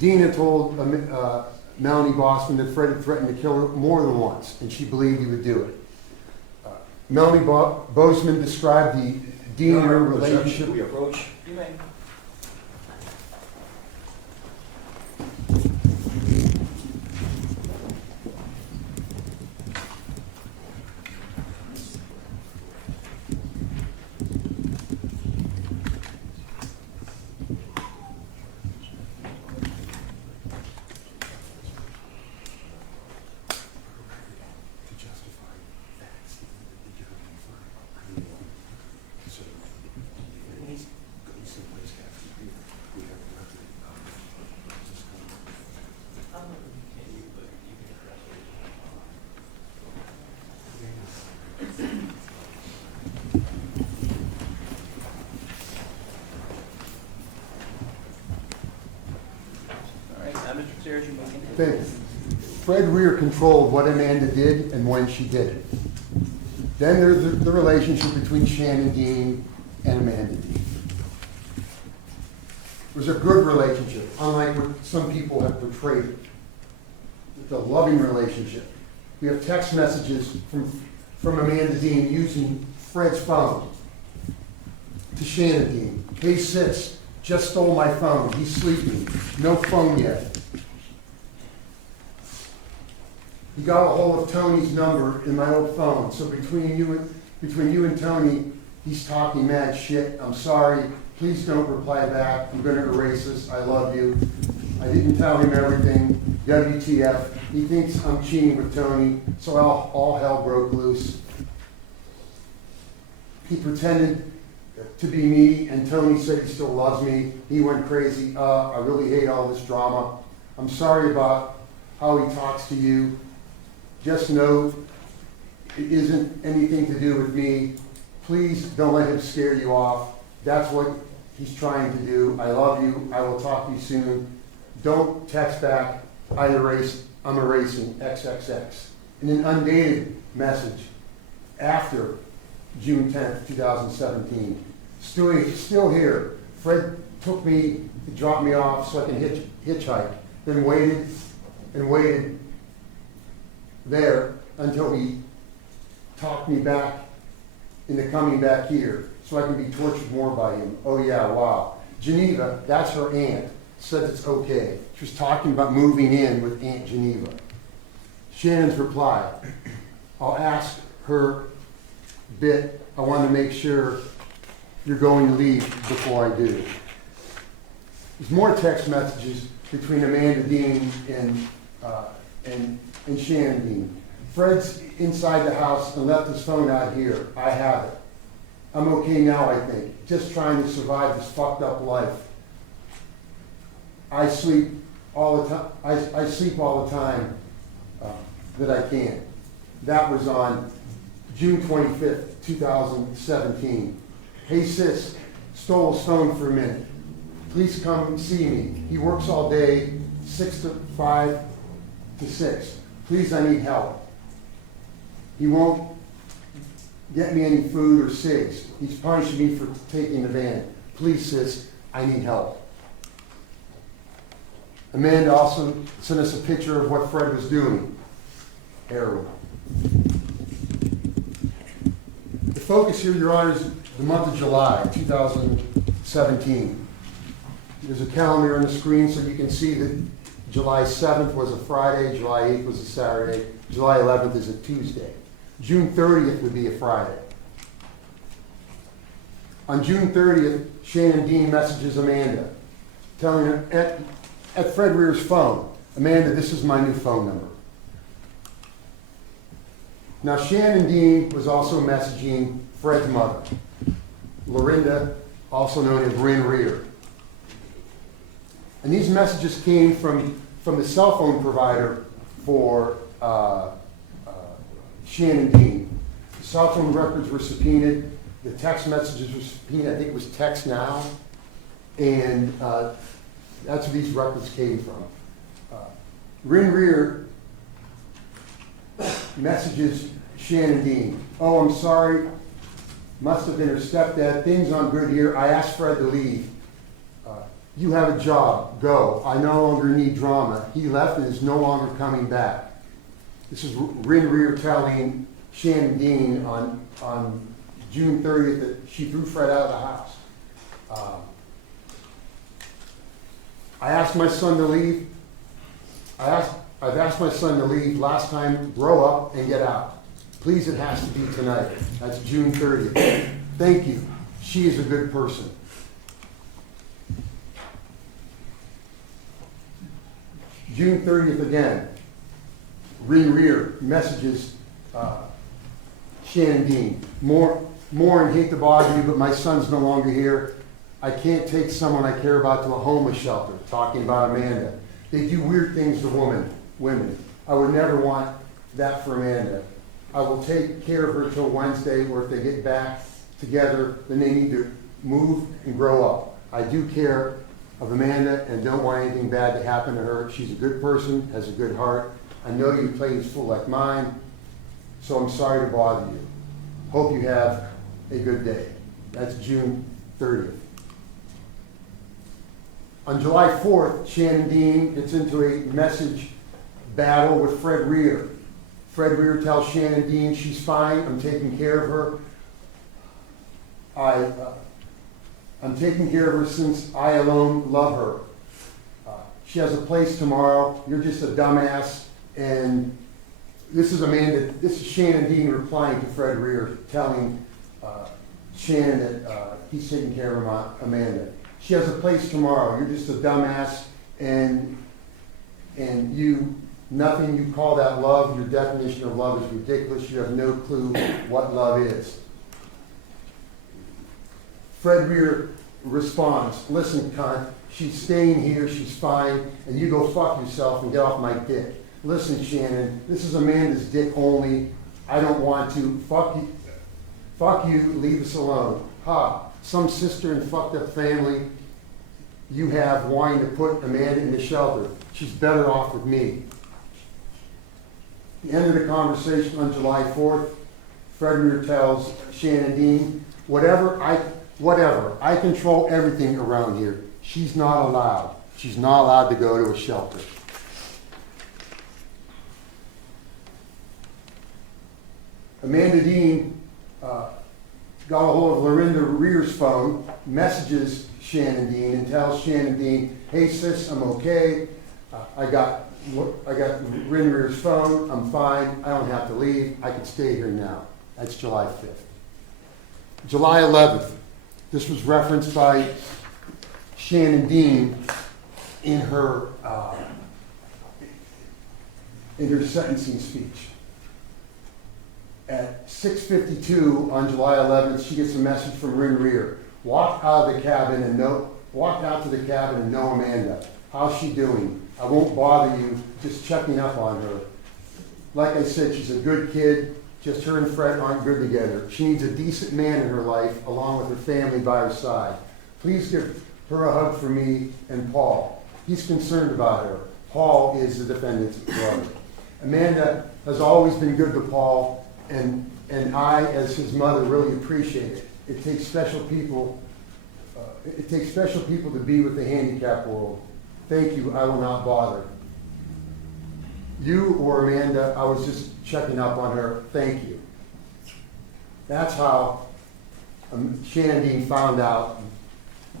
Dean had told Melanie Boseman that Fred had threatened to kill her more than once, and she believed he would do it. Melanie Boseman described the Dean and her relationship. We approach. You may. Thanks. Fred Reer controlled what Amanda did and when she did it. Then there's the relationship between Shannon Dean and Amanda Dean. It was a good relationship, unlike what some people have portrayed it. It's a loving relationship. We have text messages from Amanda Dean using Fred's phone to Shannon Dean. Hey sis, just stole my phone. He's sleeping. No phone yet. He got a hold of Tony's number in my old phone. So between you and Tony, he's talking mad shit. I'm sorry. Please don't reply back. I'm going to erase this. I love you. I didn't tell him everything. WTF. He thinks I'm cheating with Tony, so all hell broke loose. He pretended to be me, and Tony said he still loves me. He went crazy. I really hate all this drama. I'm sorry about how he talks to you. Just know it isn't anything to do with me. Please don't let him scare you off. That's what he's trying to do. I love you. I will talk to you soon. Don't text back. I'm erasing XXX. And an undated message after June 10th, 2017. Still here. Fred took me, dropped me off so I can hitchhike. Then waited and waited there until he talked me back into coming back here so I can be tortured more by him. Oh yeah, wow. Geneva, that's her aunt, says it's okay. She was talking about moving in with Aunt Geneva. Shannon's reply, I'll ask her bit. I want to make sure you're going to leave before I do. There's more text messages between Amanda Dean and Shannon Dean. Fred's inside the house and left his phone out here. I have it. I'm okay now, I think. Just trying to survive this fucked up life. I sleep all the time. I sleep all the time that I can. That was on June 25th, 2017. Hey sis, stole his phone for a minute. Please come see me. He works all day, 5 to 6. Please, I need help. He won't get me any food or cigs. He's punishing me for taking the van. Please, sis, I need help. Amanda also sent us a picture of what Fred was doing. Heroin. The focus here, Your Honor, is the month of July 2017. There's a calendar on the screen so you can see that July 7th was a Friday, July 8th was a Saturday, July 11th is a Tuesday. June 30th would be a Friday. On June 30th, Shannon Dean messages Amanda, telling her at Fred Reer's phone, Amanda, this is my new phone number. Now, Shannon Dean was also messaging Fred's mother, Lorinda, also known as Frederick Reer. And these messages came from the cell phone provider for Shannon Dean. The cell phone records were subpoenaed. The text messages were subpoenaed. I think it was Text Now. And that's where these records came from. Frederick Reer messages Shannon Dean. Oh, I'm sorry. Must have been her stepdad. Things aren't good here. I asked Fred to leave. You have a job. Go. I no longer need drama. He left and is no longer coming back. This is Frederick Reer telling Shannon Dean on June 30th that she threw Fred out of the house. I asked my son to leave. I've asked my son to leave last time. Grow up and get out. Please, it has to be tonight. That's June 30th. Thank you. She is a good person. June 30th again. Frederick Reer messages Shannon Dean. More and hate to bother you, but my son's no longer here. I can't take someone I care about to a homeless shelter. Talking about Amanda. They do weird things to women. I would never want that for Amanda. I will take care of her till Wednesday, or if they get back together, then they need to move and grow up. I do care of Amanda and don't want anything bad to happen to her. She's a good person, has a good heart. I know your plate is full like mine, so I'm sorry to bother you. Hope you have a good day. That's June 30th. On July 4th, Shannon Dean gets into a message battle with Fred Reer. Fred Reer tells Shannon Dean she's fine, I'm taking care of her. I'm taking care of her since I alone love her. She has a place tomorrow. You're just a dumbass. And this is Shannon Dean replying to Fred Reer, telling Shannon that he's taking care of Amanda. She has a place tomorrow. You're just a dumbass, and nothing you call that love. Your definition of love is ridiculous. You have no clue what love is. Fred Reer responds, listen, cunt, she's staying here, she's fine, and you go fuck yourself and get off my dick. Listen, Shannon, this is Amanda's dick only. I don't want to. Fuck you, leave us alone. Ha, some sister and fucked up family you have wanting to put Amanda in the shelter. She's better off with me. At the end of the conversation on July 4th, Fred Reer tells Shannon Dean, whatever, I control everything around here. She's not allowed. She's not allowed to go to a shelter. Amanda Dean got a hold of Lorinda Reer's phone, messages Shannon Dean, and tells Shannon Dean, hey sis, I'm okay. I got Frederick Reer's phone. I'm fine. I don't have to leave. I can stay here now. That's July 5th. July 11th. This was referenced by Shannon Dean in her sentencing speech. At 6:52 on July 11th, she gets a message from Frederick Reer. Walk out to the cabin and know Amanda. How's she doing? I won't bother you, just checking up on her. Like I said, she's a good kid. Just her and Fred aren't good together. She needs a decent man in her life, along with her family by her side. Please give her a hug for me and Paul. He's concerned about her. Paul is the defendant's brother. Amanda has always been good to Paul, and I, as his mother, really appreciate it. It takes special people it takes special people to be with the handicapped world. Thank you, I will not bother. You or Amanda, I was just checking up on her, thank you. That's how Shannon Dean found out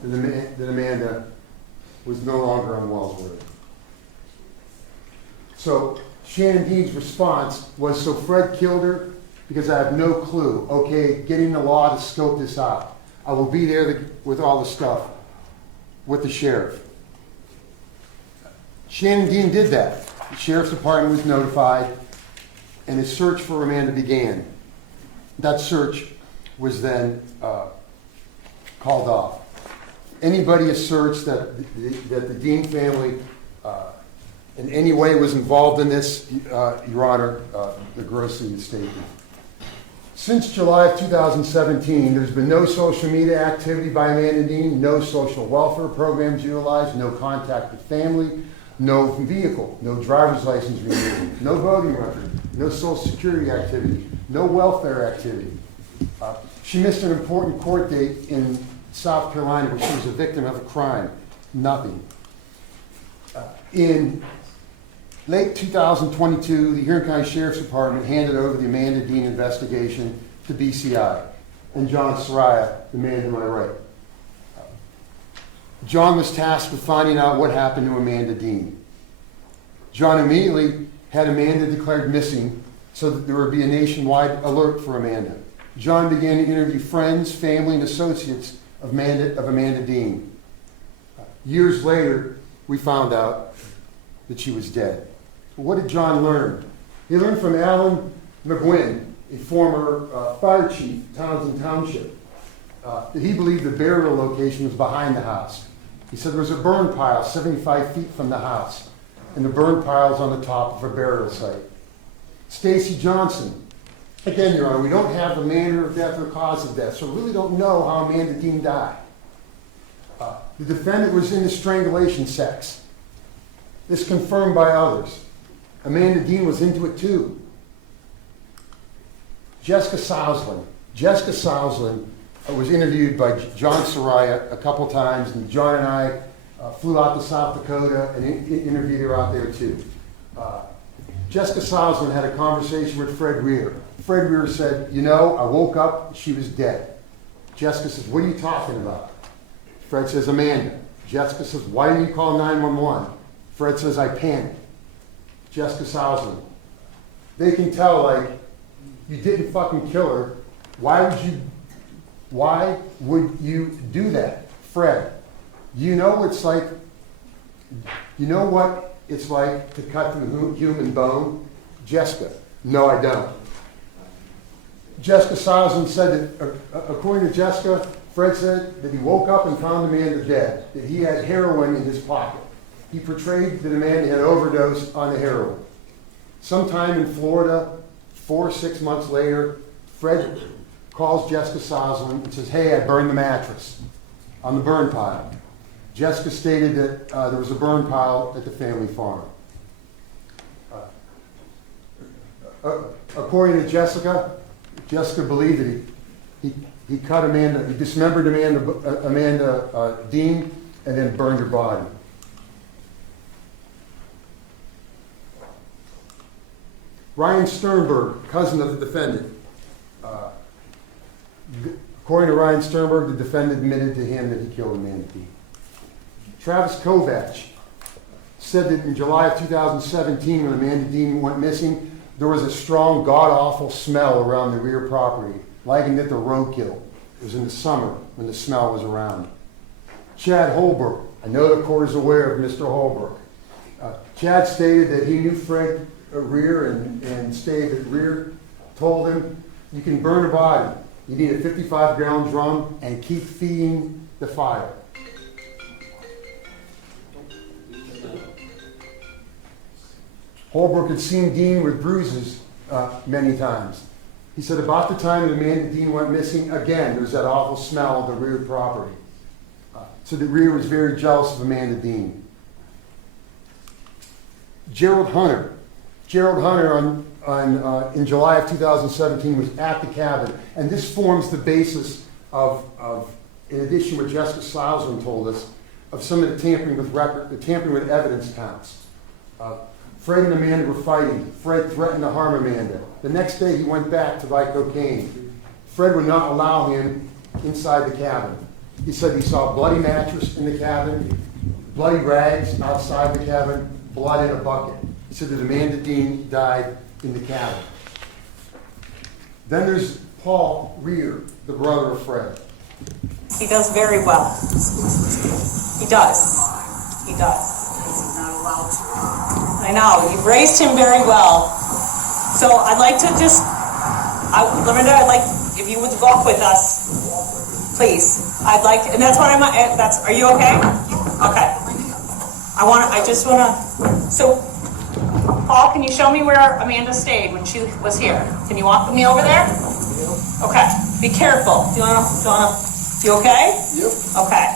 that Amanda was no longer on Wellsworth. So Shannon Dean's response was, so Fred killed her? Because I have no clue. Okay, getting the law to scope this out. I will be there with all the stuff with the sheriff. Shannon Dean did that. The sheriff's department was notified, and a search for Amanda began. That search was then called off. Anybody asserts that the Dean family in any way was involved in this, Your Honor, they're grossly mistaken. Since July of 2017, there's been no social media activity by Amanda Dean, no social welfare programs utilized, no contact with family, no vehicle, no driver's license renewal, no voting record, no social security activity, no welfare activity. She missed an important court date in South Carolina where she was a victim of a crime. Nothing. In late 2022, the Huron County Sheriff's Department handed over the Amanda Dean investigation to BCI and John Soraya, the man to my right. John was tasked with finding out what happened to Amanda Dean. John immediately had Amanda declared missing so that there would be a nationwide alert for Amanda. John began to interview friends, family, and associates of Amanda Dean. Years later, we found out that she was dead. What did John learn? He learned from Alan McGuinn, a former fire chief, Townsend Township, that he believed the burial location was behind the house. He said there was a burn pile 75 feet from the house, and the burn pile is on the top of a burial site. Stacy Johnson, again, Your Honor, we don't have the manner of death or cause of death, so we really don't know how Amanda Dean died. The defendant was into strangulation sex. This confirmed by others. Amanda Dean was into it too. Jessica Souslin. Jessica Souslin was interviewed by John Soraya a couple times, and John and I flew out to South Dakota and interviewed her out there too. Jessica Souslin had a conversation with Fred Reer. Fred Reer said, you know, I woke up, she was dead. Jessica says, what are you talking about? Fred says, Amanda. Jessica says, why didn't you call 911? Fred says, I panicked. Jessica Souslin. They can tell, like, you didn't fucking kill her. Why would you do that? Fred, you know what it's like to cut through human bone? Jessica, no, I don't. Jessica Souslin said that, according to Jessica, Fred said that he woke up and found Amanda dead, that he had heroin in his pocket. He portrayed that Amanda had overdosed on the heroin. Sometime in Florida, 4 or 6 months later, Fred calls Jessica Souslin and says, hey, I burned the mattress on the burn pile. Jessica stated that there was a burn pile at the family farm. According to Jessica, Jessica believed that he cut Amanda, he dismembered Amanda Dean and then burned her body. Ryan Sternberg, cousin of the defendant. According to Ryan Sternberg, the defendant admitted to him that he killed Amanda Dean. Travis Kovach said that in July of 2017, when Amanda Dean went missing, there was a strong, god-awful smell around the rear property, likened it to roadkill. It was in the summer when the smell was around. Chad Holbrook, I know the court is aware of Mr. Holbrook. Chad stated that he knew Fred Reer and stated that Reer told him, you can burn a body. You need a 55-gallon drum and keep feeding the fire. Holbrook had seen Dean with bruises many times. He said about the time that Amanda Dean went missing, again, there was that awful smell of the Reer property. So that Reer was very jealous of Amanda Dean. Gerald Hunter. Gerald Hunter in July of 2017 was at the cabin, and this forms the basis of in addition, what Jessica Slausman told us of some of the tampering with evidence counts. Fred and Amanda were fighting. Fred threatened to harm Amanda. The next day he went back to buy cocaine. Fred would not allow him inside the cabin. He said he saw a bloody mattress in the cabin, bloody rags outside the cabin, blood in a bucket. He said that Amanda Dean died in the cabin. Then there's Paul Reer, the brother of Fred. He does very well. He does. He does. He's not allowed to. I know. You've raised him very well. So I'd like to just, Linda, I'd like if you would walk with us, please. I'd like, and that's what I'm. That's. Are you okay? Okay. I just want to. So, Paul, can you show me where Amanda stayed when she was here? Can you walk with me over there? Okay. Be careful. Do you wanna? You okay? Yep. Okay.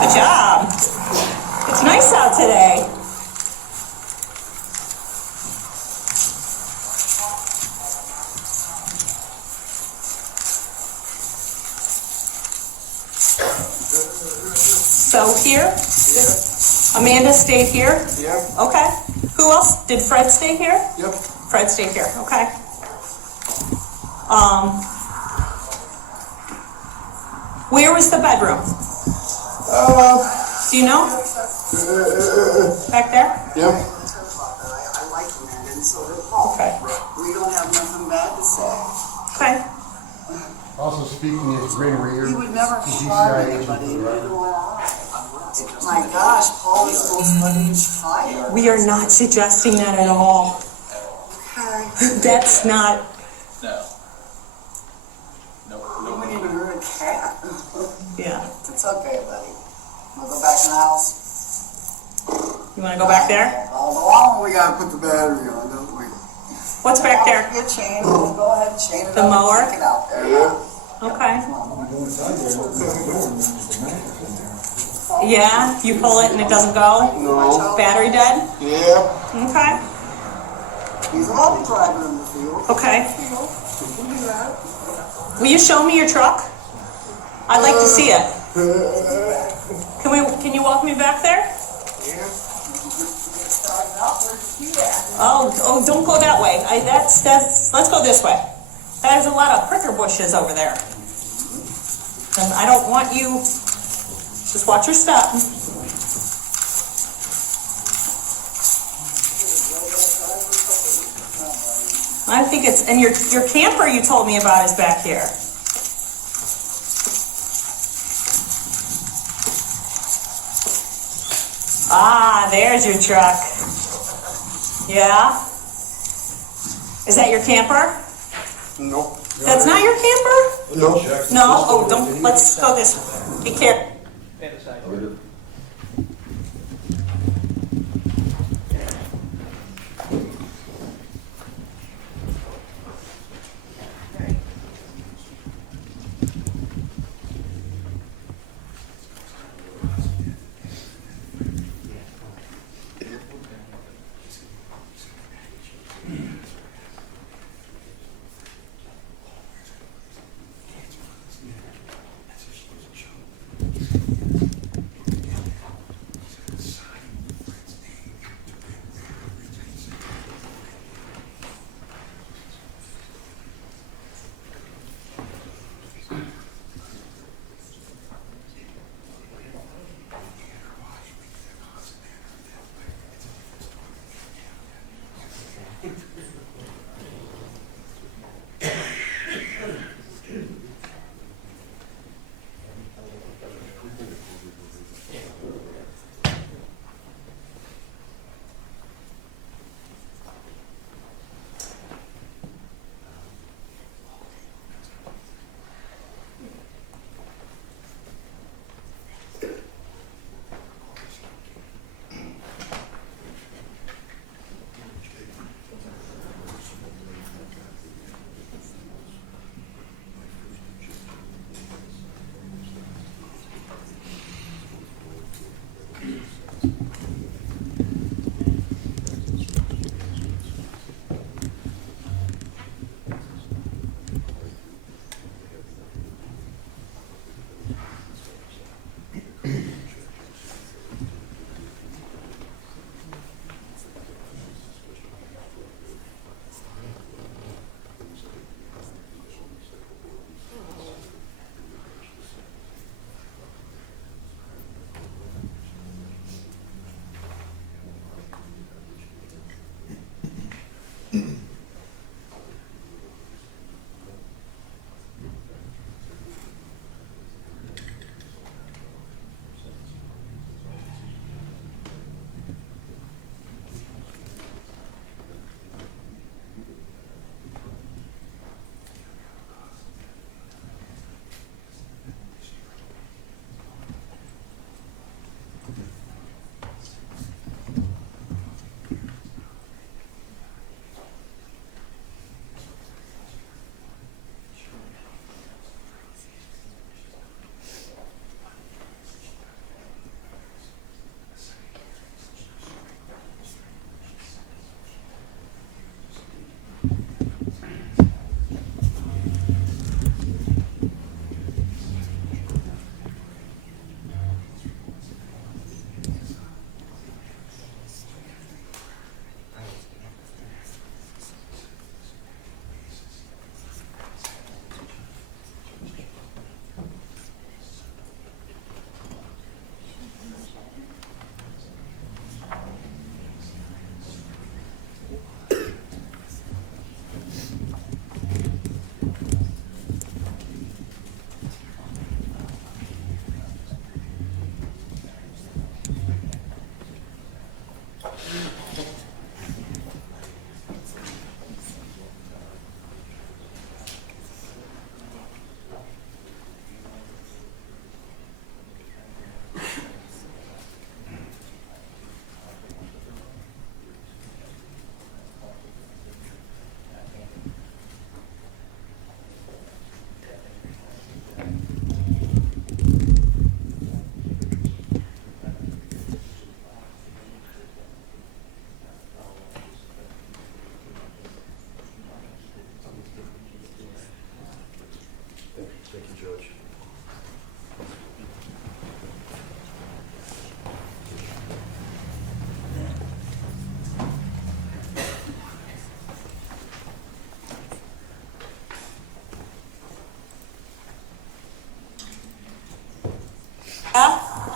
Good job. It's nice out today. So here? Amanda stayed here? Yeah. Okay. Who else? Did Fred stay here? Yep. Fred stayed here. Okay. Where was the bedroom? Do you know? Back there? Yep. I like Amanda, and so did Paul. Okay. We don't have nothing bad to say. Okay. Also speaking is Frederick Reer. He would never He's harm DCI agent anybody, for the neither record. would I. My gosh, Paul is the most money he's fired. We are not suggesting that at all. Okay. That's not. You wouldn't even hurt a cat. Yeah. It's okay, buddy. Wanna go back in the house? You want to go back there? All along, we gotta put the battery on, don't we? What's back there? Get chained, we'll go ahead and chain it The up mower? and take it out there. Yeah. Okay. Yeah. You pull it and it doesn't go. No. Battery dead. Yeah. Okay. He's a heavy driver in the field. Okay. You know, we can do that. Will you show me your truck? I'd like to see it. Can you walk me back there? Yeah. Starting out, where's the key at? Oh, don't go that way. That's, let's go this way. There's a lot of pricker bushes over there. And I don't want you, just watch your step. I think it's, and your camper you told me about is back here. Ah, there's your truck. Yeah? Is that your camper? No. That's not your camper? No. No? Oh, don't, let's go this way. Be careful. Stand aside.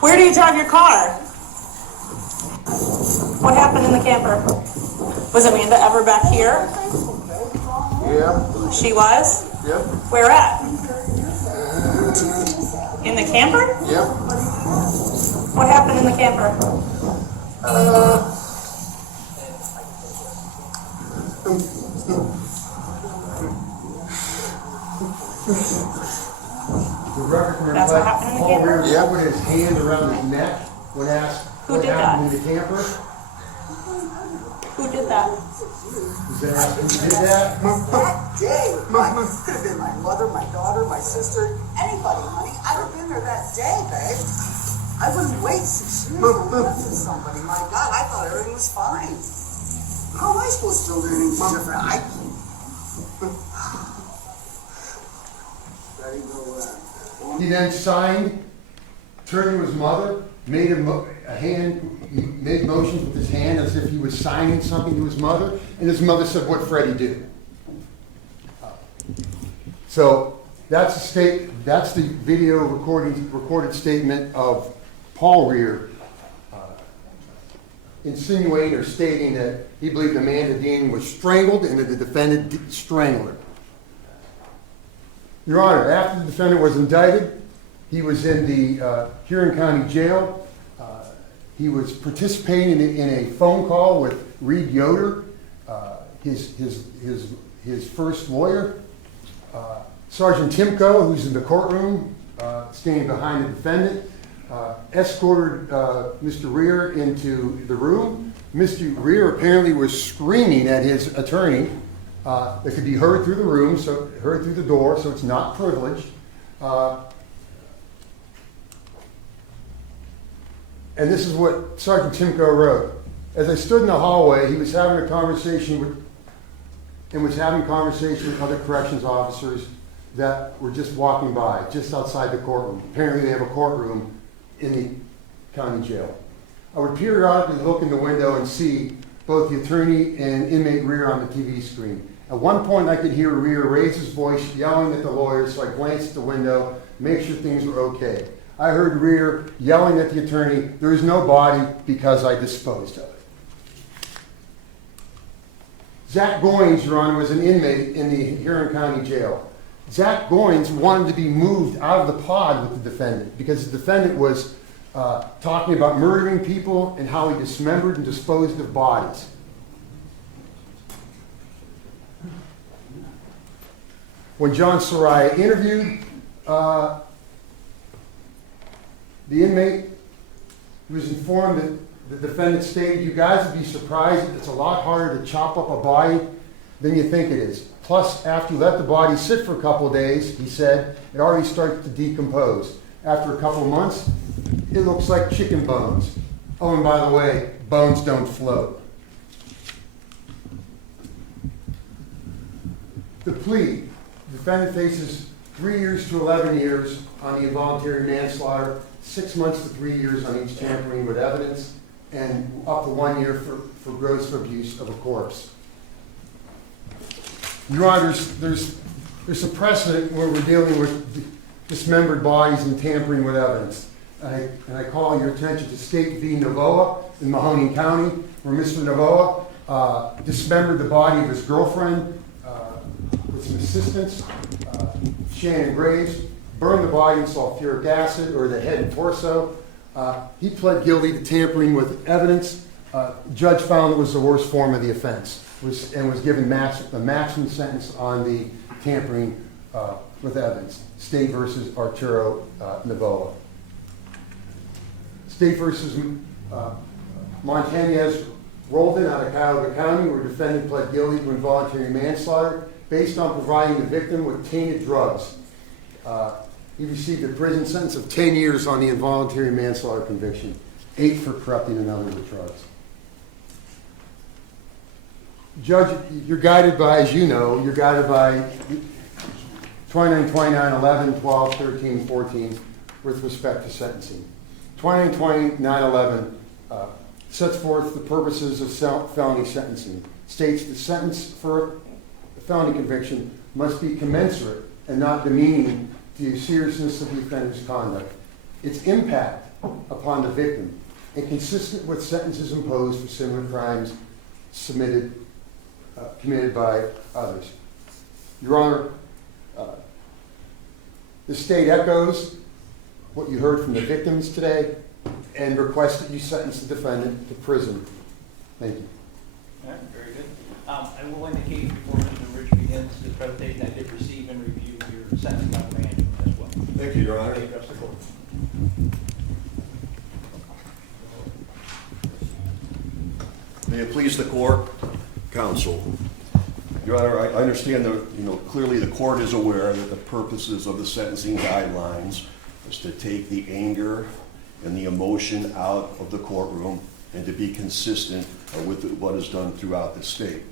Where do you drive your car? What happened in the camper? Was Amanda ever back here? Yeah, She was? yep, Where at? In the camper? yep. What happened in the camper? The record That's what reflects happened in the Paul camper? Reer put his hand around his neck when asked Who what did happened in the camper. Who did that? Was asked who did that. That day, could have been my mother, my daughter, my sister, anybody, honey. I'd have been there that day, babe. I wouldn't wait 6 years to live with somebody. My God, I thought everything was fine. How am I supposed to do anything different? He then signed, turned to his mother, made made motions with his hand as if he was signing something to his mother, and his mother said, "What Freddie do?" So that's the video recorded statement of Paul Reer insinuating or stating that he believed Amanda Dean was strangled and that the defendant strangled her. Your Honor, after the defendant was indicted, he was in the Huron County Jail. He was participating in a phone call with Reed Yoder, his first lawyer. Sergeant Timko, who's in the courtroom, standing behind the defendant, escorted Mr. Reer into the room. Mr. Reer apparently was screaming at his attorney. That could be heard through the room, so heard through the door, so it's not privileged. And this is what Sergeant Timko wrote. As I stood in the hallway, he was having a conversation with other corrections officers that were just walking by, just outside the courtroom. Apparently they have a courtroom in the county jail. I would periodically look in the window and see both the attorney and inmate Reer on the TV screen. At one point I could hear Reer raise his voice yelling at the lawyers, so I glanced at the window, make sure things were okay. I heard Reer yelling at the attorney, "There is no body because I disposed of it." Zach Goins, Your Honor, was an inmate in the Huron County Jail. Zach Goins wanted to be moved out of the pod with the defendant because the defendant was talking about murdering people and how he dismembered and disposed of bodies. When John Soraya interviewed the inmate, he was informed that the defendant stated, "You guys would be surprised that it's a lot harder to chop up a body than you think it is. Plus, after you let the body sit for a couple of days," he said, "it already starts to decompose. After a couple of months, it looks like chicken bones. Oh, and by the way, bones don't float." The plea. The defendant faces 3 years to 11 years on the involuntary manslaughter, 6 months to 3 years on each tampering with evidence, and up to 1 year for gross abuse of a corpse. Your Honor, there's a precedent where we're dealing with dismembered bodies and tampering with evidence. And I call your attention to State v. Novoa in Mahoning County, where Mr. Novoa dismembered the body of his girlfriend with some assistance, Shannon Graves, burned the body in sulfuric acid, or the head and torso. He pled guilty to tampering with evidence. The judge found it was the worst form of the offense and was given the maximum sentence on the tampering with evidence. State versus Arturo Novoa. State versus Montañez Roldan out of Cuyahoga County, where defendant pled guilty to involuntary manslaughter based on providing the victim with tainted drugs. He received a prison sentence of 10 years on the involuntary manslaughter conviction, 8 for corrupting another with drugs. Judge, you're guided by, as you know, you're guided by 29, 29, 11, 12, 13, 14 with respect to sentencing. 29, 29, 11 sets forth the purposes of felony sentencing. States the sentence for a felony conviction must be commensurate and not demeaning to the seriousness of the offender's conduct. its impact upon the victim, and consistent with sentences imposed for similar crimes committed by others. Your Honor, the state echoes what you heard from the victims today and requests that you sentence the defendant to prison. Thank you. All right, very good. I will indicate before Mr. Rich begins his presentation, I did receive and review your sentence memorandum as well. Thank you, Your Honor. May it address the court. May it please the court, counsel. Your Honor, I understand that, clearly the court is aware that the purposes of the sentencing guidelines is to take the anger and the emotion out of the courtroom and to be consistent with what is done throughout the state.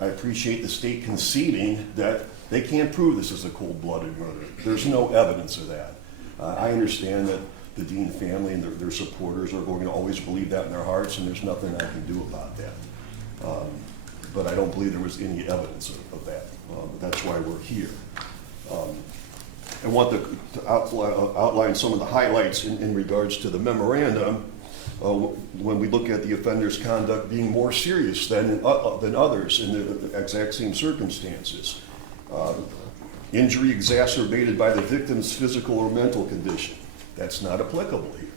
I appreciate the state conceding that they can't prove this is a cold-blooded murder. There's no evidence of that. I understand that the Dean family and their supporters are going to always believe that in their hearts, and there's nothing I can do about that. But I don't believe there was any evidence of that. That's why we're here. I want to outline some of the highlights in regards to the memorandum. When we look at the offender's conduct being more serious than others in the exact same circumstances. Injury exacerbated by the victim's physical or mental condition. That's not applicable here.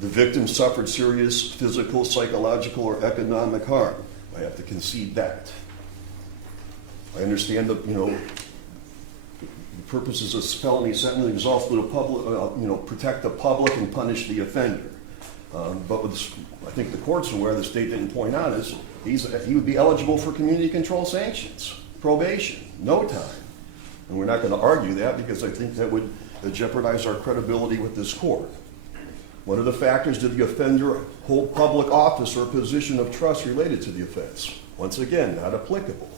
The victim suffered serious physical, psychological, or economic harm. I have to concede that. I understand that, the purposes of felony sentencing is also to protect the public and punish the offender. But I think the court's aware, the state didn't point out, is he would be eligible for community control sanctions, probation, no time. And we're not going to argue that because I think that would jeopardize our credibility with this court. One of the factors, did the offender hold public office or position of trust related to the offense? Once again, not applicable.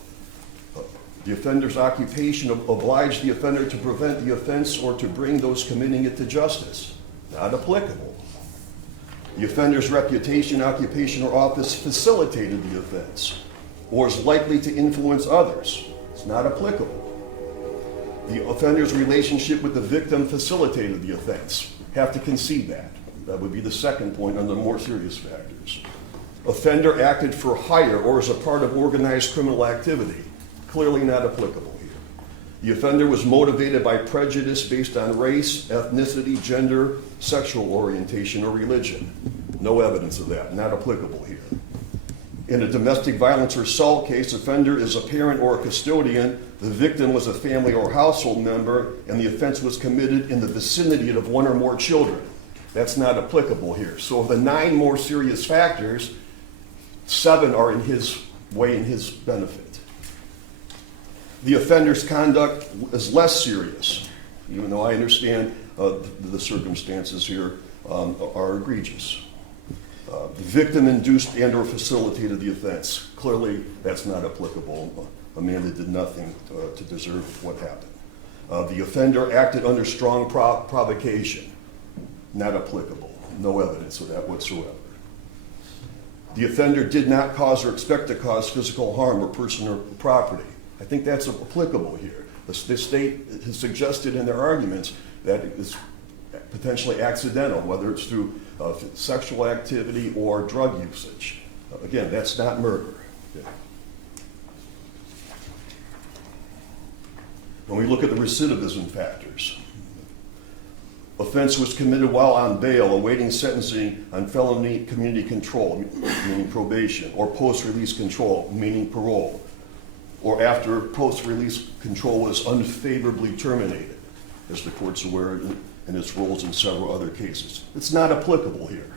The offender's occupation obliged the offender to prevent the offense or to bring those committing it to justice. Not applicable. The offender's reputation, occupation, or office facilitated the offense or is likely to influence others. It's not applicable. The offender's relationship with the victim facilitated the offense. Have to concede that. That would be the second point under more serious factors. Offender acted for hire or as a part of organized criminal activity. Clearly not applicable here. The offender was motivated by prejudice based on race, ethnicity, gender, sexual orientation, or religion. No evidence of that. Not applicable here. In a domestic violence or assault case, offender is a parent or a custodian, the victim was a family or household member, and the offense was committed in the vicinity of one or more children. That's not applicable here. So of the 9 more serious factors, 7 are in his way, in his benefit. The offender's conduct is less serious, even though I understand the circumstances here are egregious. The victim induced and or facilitated the offense. Clearly, that's not applicable. Amanda did nothing to deserve what happened. The offender acted under strong provocation. Not applicable. No evidence of that whatsoever. The offender did not cause or expect to cause physical harm or person or property. I think that's applicable here. The state has suggested in their arguments that it's potentially accidental, whether it's through sexual activity or drug usage. Again, that's not murder. Okay. When we look at the recidivism factors, offense was committed while on bail, awaiting sentencing on felony community control, meaning probation, or post-release control, meaning parole, or after post-release control was unfavorably terminated, as the court's aware in its roles in several other cases. It's not applicable here.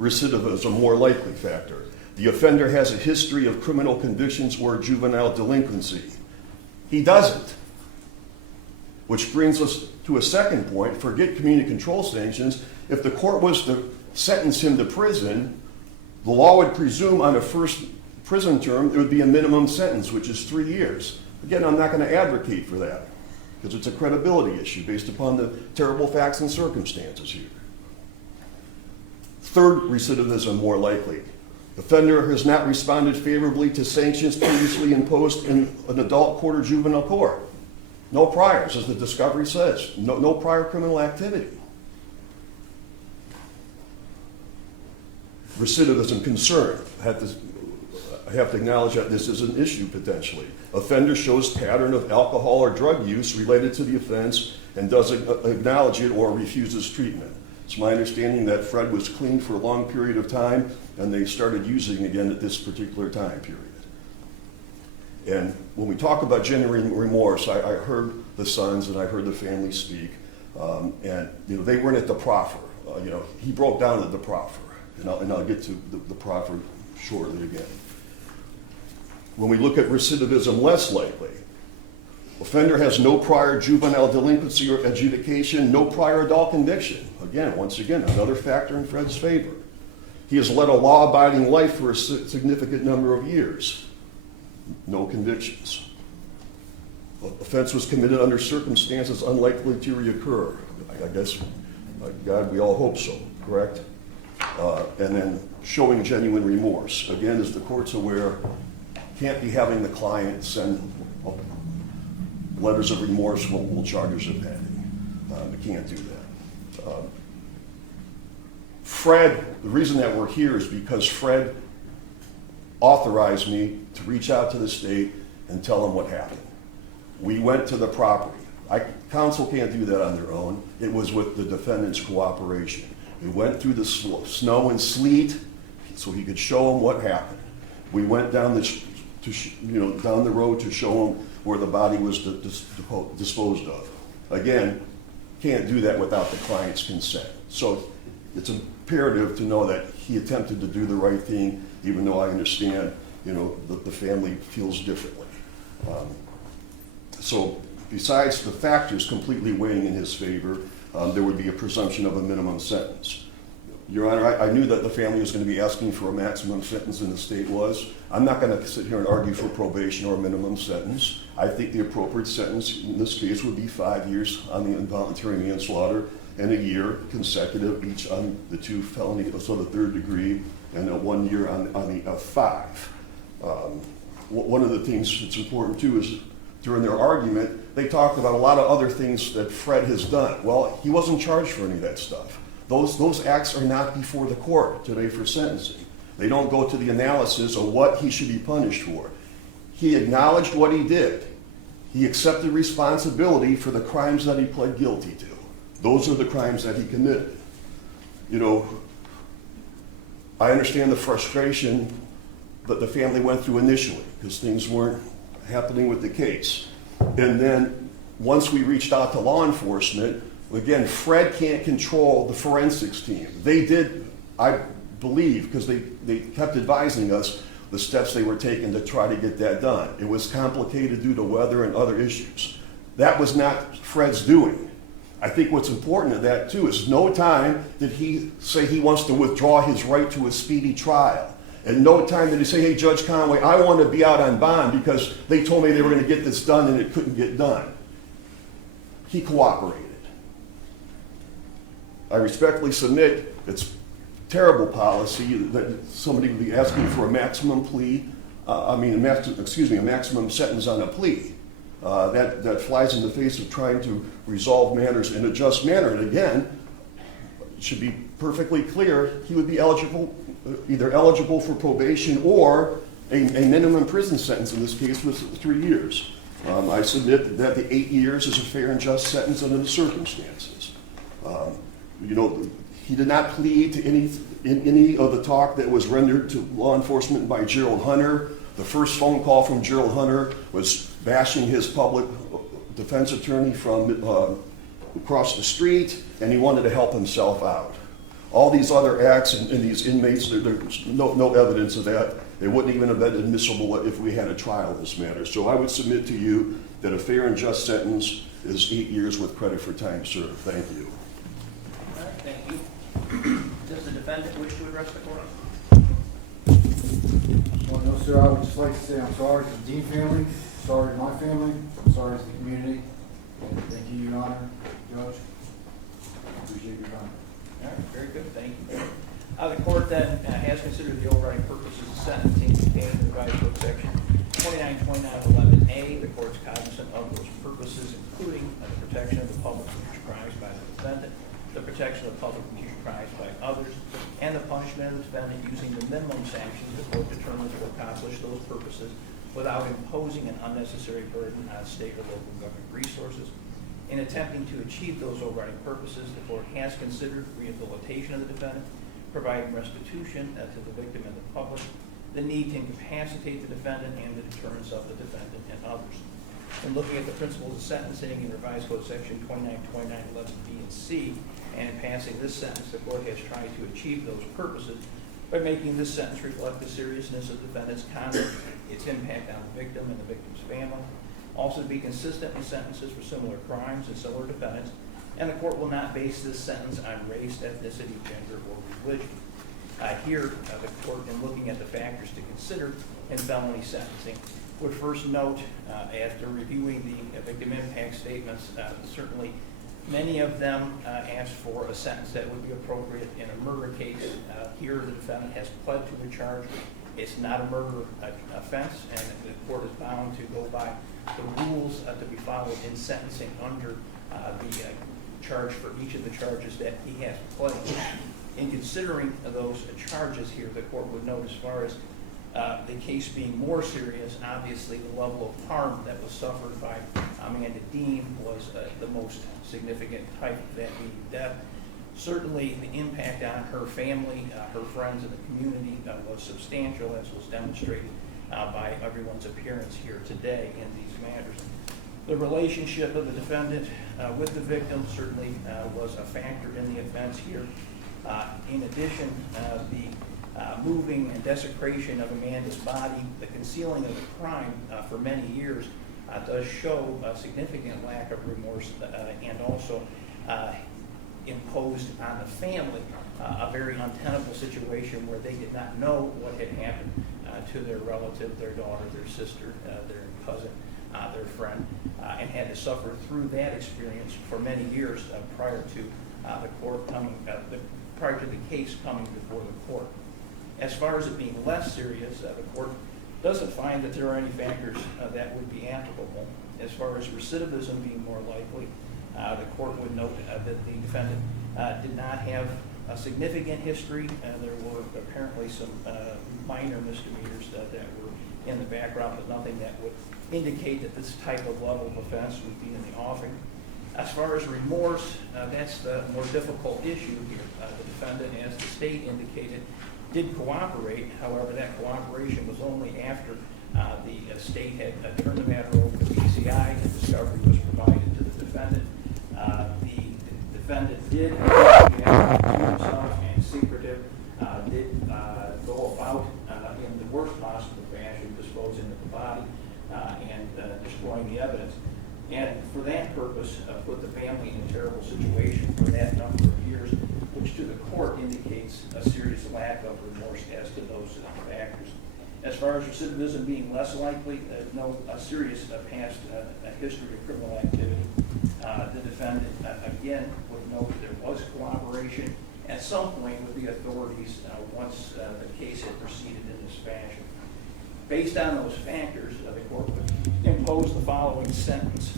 Recidivism is a more likely factor. The offender has a history of criminal convictions or juvenile delinquency. He doesn't. Which brings us to a second point. Forget community control sanctions. If the court was to sentence him to prison, the law would presume on a first prison term, it would be a minimum sentence, which is 3 years. Again, I'm not going to advocate for that because it's a credibility issue based upon the terrible facts and circumstances here. Third, recidivism more likely. Offender has not responded favorably to sanctions previously imposed in an adult court or juvenile court. No priors, as the discovery says. No prior criminal activity. Recidivism concern. I have to acknowledge that this is an issue potentially. Offender shows pattern of alcohol or drug use related to the offense and doesn't acknowledge it or refuses treatment. It's my understanding that Fred was clean for a long period of time and they started using again at this particular time period. And when we talk about genuine remorse, I heard the sons and I heard the family speak, and they weren't at the proffer. He broke down at the proffer, and I'll get to the proffer shortly again. When we look at recidivism less likely, offender has no prior juvenile delinquency or adjudication, no prior adult conviction. Once again, another factor in Fred's favor. He has led a law-abiding life for a significant number of years. No convictions. Offense was committed under circumstances unlikely to reoccur. I guess, God, we all hope so, correct? And then showing genuine remorse. Again, as the court's aware, can't be having the client send letters of remorse while charges are pending. We can't do that. Fred, the reason that we're here is because Fred authorized me to reach out to the state and tell them what happened. We went to the property. Counsel can't do that on their own. It was with the defendant's cooperation. We went through the snow and sleet so he could show them what happened. We went down down the road to show them where the body was disposed of. Again, can't do that without the client's consent. So it's imperative to know that he attempted to do the right thing, even though I understand, that the family feels differently. So besides the factors completely weighing in his favor, there would be a presumption of a minimum sentence. Your Honor, I knew that the family was going to be asking for a maximum sentence and the state was. I'm not going to sit here and argue for probation or a minimum sentence. I think the appropriate sentence in this case would be 5 years on the involuntary manslaughter and a year consecutive each on the 2 felony, so the 3rd degree, and 1 year on the 5. One of the things that's important too is during their argument, they talked about a lot of other things that Fred has done. Well, he wasn't charged for any of that stuff. Those acts are not before the court today for sentencing. They don't go to the analysis of what he should be punished for. He acknowledged what he did. He accepted responsibility for the crimes that he pled guilty to. Those are the crimes that he committed. I understand the frustration that the family went through initially because things weren't happening with the case. And then once we reached out to law enforcement, again, Fred can't control the forensics team. They did, I believe, because they kept advising us the steps they were taking to try to get that done. It was complicated due to weather and other issues. That was not Fred's doing. I think what's important in that too is no time did he say he wants to withdraw his right to a speedy trial. And no time did he say, hey, Judge Conway, I want to be out on bond because they told me they were going to get this done and it couldn't get done. He cooperated. I respectfully submit it's terrible policy that somebody would be asking for a maximum a maximum sentence on a plea. That flies in the face of trying to resolve matters in a just manner. And again, it should be perfectly clear he would be either eligible for probation or a minimum prison sentence. In this case was 3 years. I submit that the 8 years is a fair and just sentence under the circumstances. He did not plead to any of the talk that was rendered to law enforcement by Gerald Hunter. The first phone call from Gerald Hunter was bashing his public defense attorney from across the street, and he wanted to help himself out. All these other acts and these inmates, there's no evidence of that. They wouldn't even have been admissible if we had a trial in this matter. So I would submit to you that a fair and just sentence is 8 years with credit for time served. Thank you. All right, thank you. Does the defendant wish to address the court? Well, no, sir, I would just like to say I'm sorry to the Dean family, sorry to my family, I'm sorry to the community. And thank you, Your Honor, Judge. Appreciate your time. All right, very good, thank you. The court then has considered the overriding purposes of sentencing contained in the revised code section 292911A, the court's cognizant of those purposes, including the protection of the public from future crimes by the defendant, the protection of the public from future crimes by others, and the punishment of the defendant using the minimum sanctions the court determines to accomplish those purposes without imposing an unnecessary burden on state or local government resources. In attempting to achieve those overriding purposes, the court has considered rehabilitation of the defendant, providing restitution to the victim and the public, the need to incapacitate the defendant, and the deterrence of the defendant and others. In looking at the principles of sentencing in Revised Code Section 292911B and C, and in passing this sentence, the court has tried to achieve those purposes by making this sentence reflect the seriousness of the defendant's conduct, its impact on the victim and the victim's family, also to be consistent with sentences for similar crimes and similar defendants, and the court will not base this sentence on race, ethnicity, gender, or religion. Here, the court, in looking at the factors to consider in felony sentencing, would first note, after reviewing the victim impact statements, certainly many of them asked for a sentence that would be appropriate in a murder case. Here, the defendant has pled to the charge. It's not a murder offense, and the court is bound to go by the rules to be followed in sentencing under the charge for each of the charges that he has pled. In considering those charges here, the court would note, as far as the case being more serious, obviously the level of harm that was suffered by Amanda Dean was the most significant type, that being death. Certainly the impact on her family, her friends, and the community was substantial, as was demonstrated by everyone's appearance here today in these matters. The relationship of the defendant with the victim certainly was a factor in the offense here. In addition, the moving and desecration of Amanda's body, the concealing of the crime for many years, does show a significant lack of remorse, and also imposed on the family a very untenable situation where they did not know what had happened to their relative, their daughter, their sister, their cousin, their friend, and had to suffer through that experience for many years prior to the court coming, prior to the case coming before the court. As far as it being less serious, the court doesn't find that there are any factors that would be applicable. As far as recidivism being more likely, the court would note that the defendant did not have a significant history. There were apparently some minor misdemeanors that were in the background, but nothing that would indicate that this type of level of offense would be in the offing. As far as remorse, that's the more difficult issue here. The defendant, as the state indicated, did cooperate. However, that cooperation was only after the state had turned the matter over to PCI and discovery was provided to the defendant. The defendant did himself and secretive, did go about in the worst possible fashion, disposing of the body and destroying the evidence. And for that purpose, put the family in a terrible situation for that number of years, which to the court indicates a serious lack of remorse as to those factors. As far as recidivism being less likely, no serious past history of criminal activity. The defendant, again, would note that there was cooperation at some point with the authorities once the case had proceeded in this fashion. Based on those factors, the court would impose the following sentence.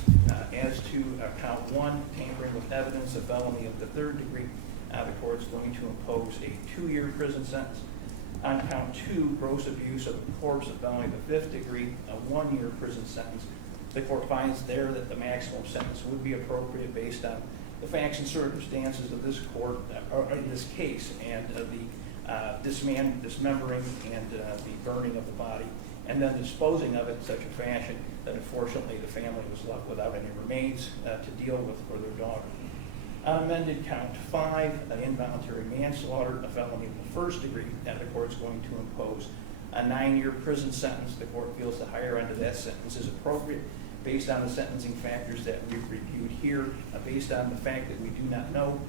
As to count 1, tampering with evidence, a felony of the 3rd degree, the court is going to impose a 2-year prison sentence. On count 2, gross abuse of a corpse, a felony of the 5th degree, a 1-year prison sentence. The court finds there that the maximum sentence would be appropriate based on the facts and circumstances of this court, or in this case, and the dismembering and the burning of the body, and then disposing of it in such a fashion that unfortunately the family was left without any remains to deal with for their daughter. On amended count 5, involuntary manslaughter, a felony of the 1st degree, and the court is going to impose a 9-year prison sentence. The court feels the higher end of that sentence is appropriate based on the sentencing factors that we've reviewed here, based on the fact that we do not know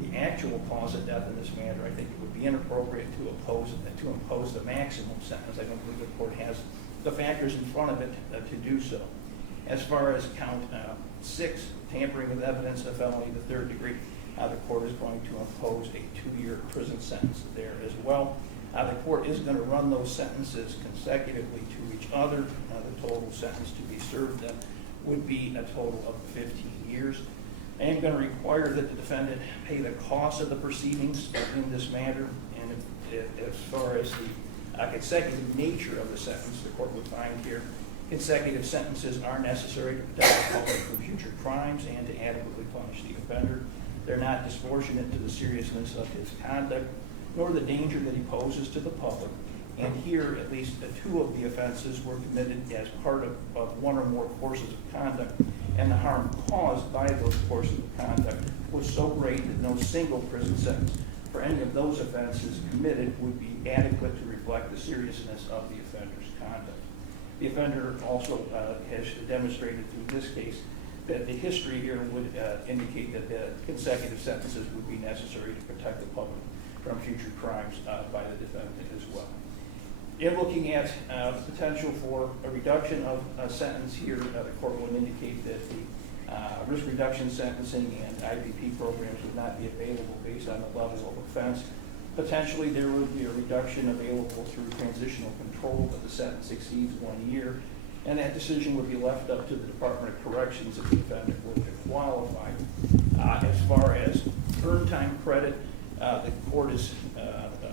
the actual cause of death in this matter. I think it would be inappropriate to impose the maximum sentence. I don't believe the court has the factors in front of it to do so. As far as count 6, tampering with evidence, a felony of the 3rd degree, the court is going to impose a 2-year prison sentence there as well. The court is going to run those sentences consecutively to each other. The total sentence to be served then would be a total of 15 years. I am going to require that the defendant pay the cost of the proceedings in this matter, and as far as the consecutive nature of the sentence, the court would find here consecutive sentences are necessary to protect the public from future crimes and to adequately punish the offender. They're not disproportionate to the seriousness of his conduct, nor the danger that he poses to the public. And here, at least two of the offenses were committed as part of one or more courses of conduct, and the harm caused by those courses of conduct was so great that no single prison sentence for any of those offenses committed would be adequate to reflect the seriousness of the offender's conduct. The offender also has demonstrated through this case that the history here would indicate that the consecutive sentences would be necessary to protect the public from future crimes by the defendant as well. In looking at the potential for a reduction of a sentence here, the court will indicate that the risk reduction sentencing and IPP programs would not be available based on the level of offense. Potentially, there would be a reduction available through transitional control, but the sentence exceeds 1 year, and that decision would be left up to the Department of Corrections if the defendant were to qualify. As far as earned time credit, the court is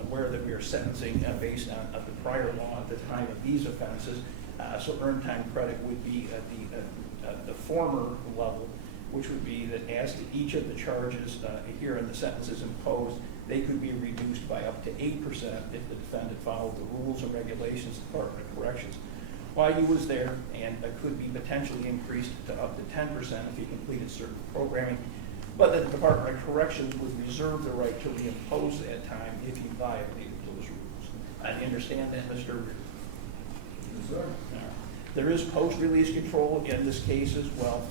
aware that we are sentencing based on the prior law at the time of these offenses, so earned time credit would be at the former level, which would be that as to each of the charges here in the sentences imposed, they could be reduced by up to 8% if the defendant followed the rules and regulations of the Department of Corrections while he was there, and could be potentially increased to up to 10% if he completed certain programming, but that the Department of Corrections would reserve the right to reimpose that time if he violated those rules. I understand that, Mr. Reer. Yes, sir. There is post-release control in this case as well,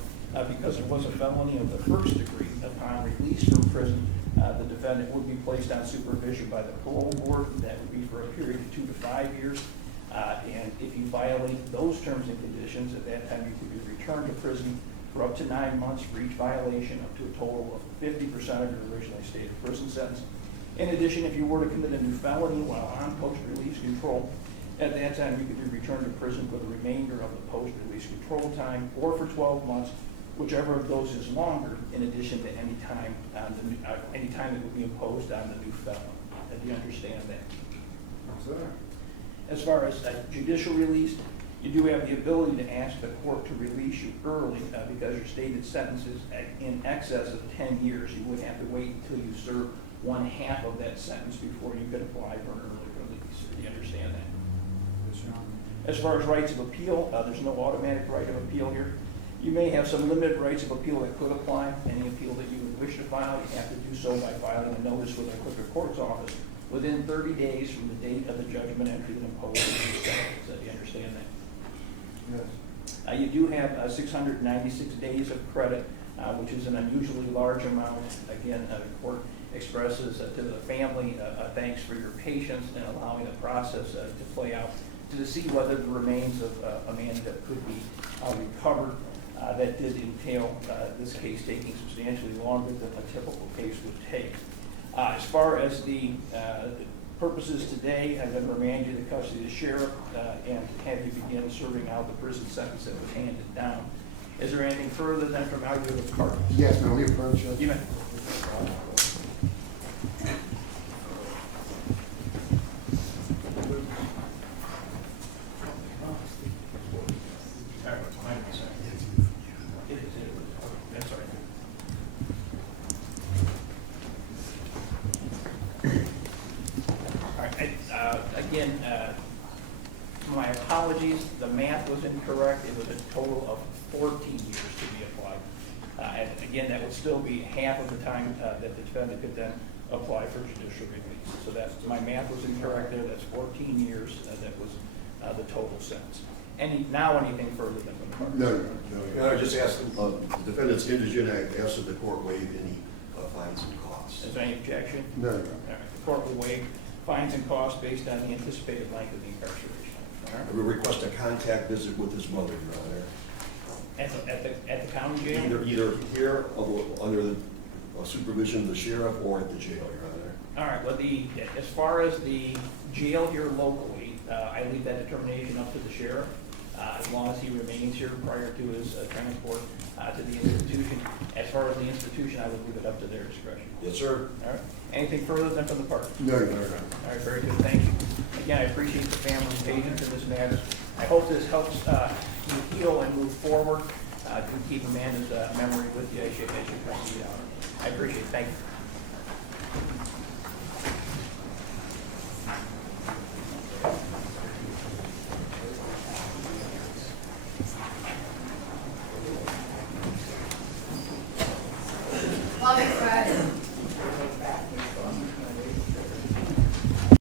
because it was a felony of the first degree. Upon release from prison, the defendant would be placed on supervision by the parole board. That would be for a period of 2 to 5 years. And if you violate those terms and conditions, at that time you could be returned to prison for up to 9 months for each violation, up to a total of 50% of your originally stated prison sentence. In addition, if you were to commit a new felony while on post-release control, at that time you could be returned to prison for the remainder of the post-release control time, or for 12 months, whichever of those is longer, in addition to any time that would be imposed on the new felon. Do you understand that? Yes, sir. As far as judicial release, you do have the ability to ask the court to release you early because your stated sentence is in excess of 10 years. You would have to wait until you serve 1/2 of that sentence before you could apply for an early release. Do you understand that? Yes, Your Honor. As far as rights of appeal, there's no automatic right of appeal here. You may have some limited rights of appeal that could apply. Any appeal that you would wish to file, you have to do so by filing a notice with the clerk of court's office within 30 days from the date of the judgment entry that imposes the sentence. Do you understand that? Yes. You do have 696 days of credit, which is an unusually large amount. Again, the court expresses to the family thanks for your patience in allowing the process to play out to see whether the remains of Amanda could be recovered. That did entail this case taking substantially longer than a typical case would take. As far as the purposes today, I'm going to remand you the custody of the sheriff and have you begin serving out the prison sentence that was handed down. Is there anything further than from out of the parties? Yes, no, we approach it. You may. Again, my apologies, the math was incorrect. It was a total of 14 years to be applied. And again, that would still be half of the time that the defendant could then apply for judicial release. So that's, my math was incorrect there. That's 14 years. That was the total sentence. Anything further than the court? No. I just asked the defendant's indigent act, asked that the court waive any fines and costs. Is there any objection? No. All right. The court will waive fines and costs based on the anticipated length of the incarceration. All right. I would request a contact visit with his mother, Your Honor. At the county jail? Either here, under the supervision of the sheriff, or at the jail, Your Honor. All right, well, as far as the jail here locally, I leave that determination up to the sheriff, as long as he remains here prior to his transport to the institution. As far as the institution, I would leave it up to their discretion. Yes, sir. All right, anything further than from the party? No, no, no. All right, very good, thank you. Again, I appreciate the family's patience in this matter. I hope this helps you heal and move forward. Do keep Amanda's memory with you as you proceed on. I appreciate it, thank you.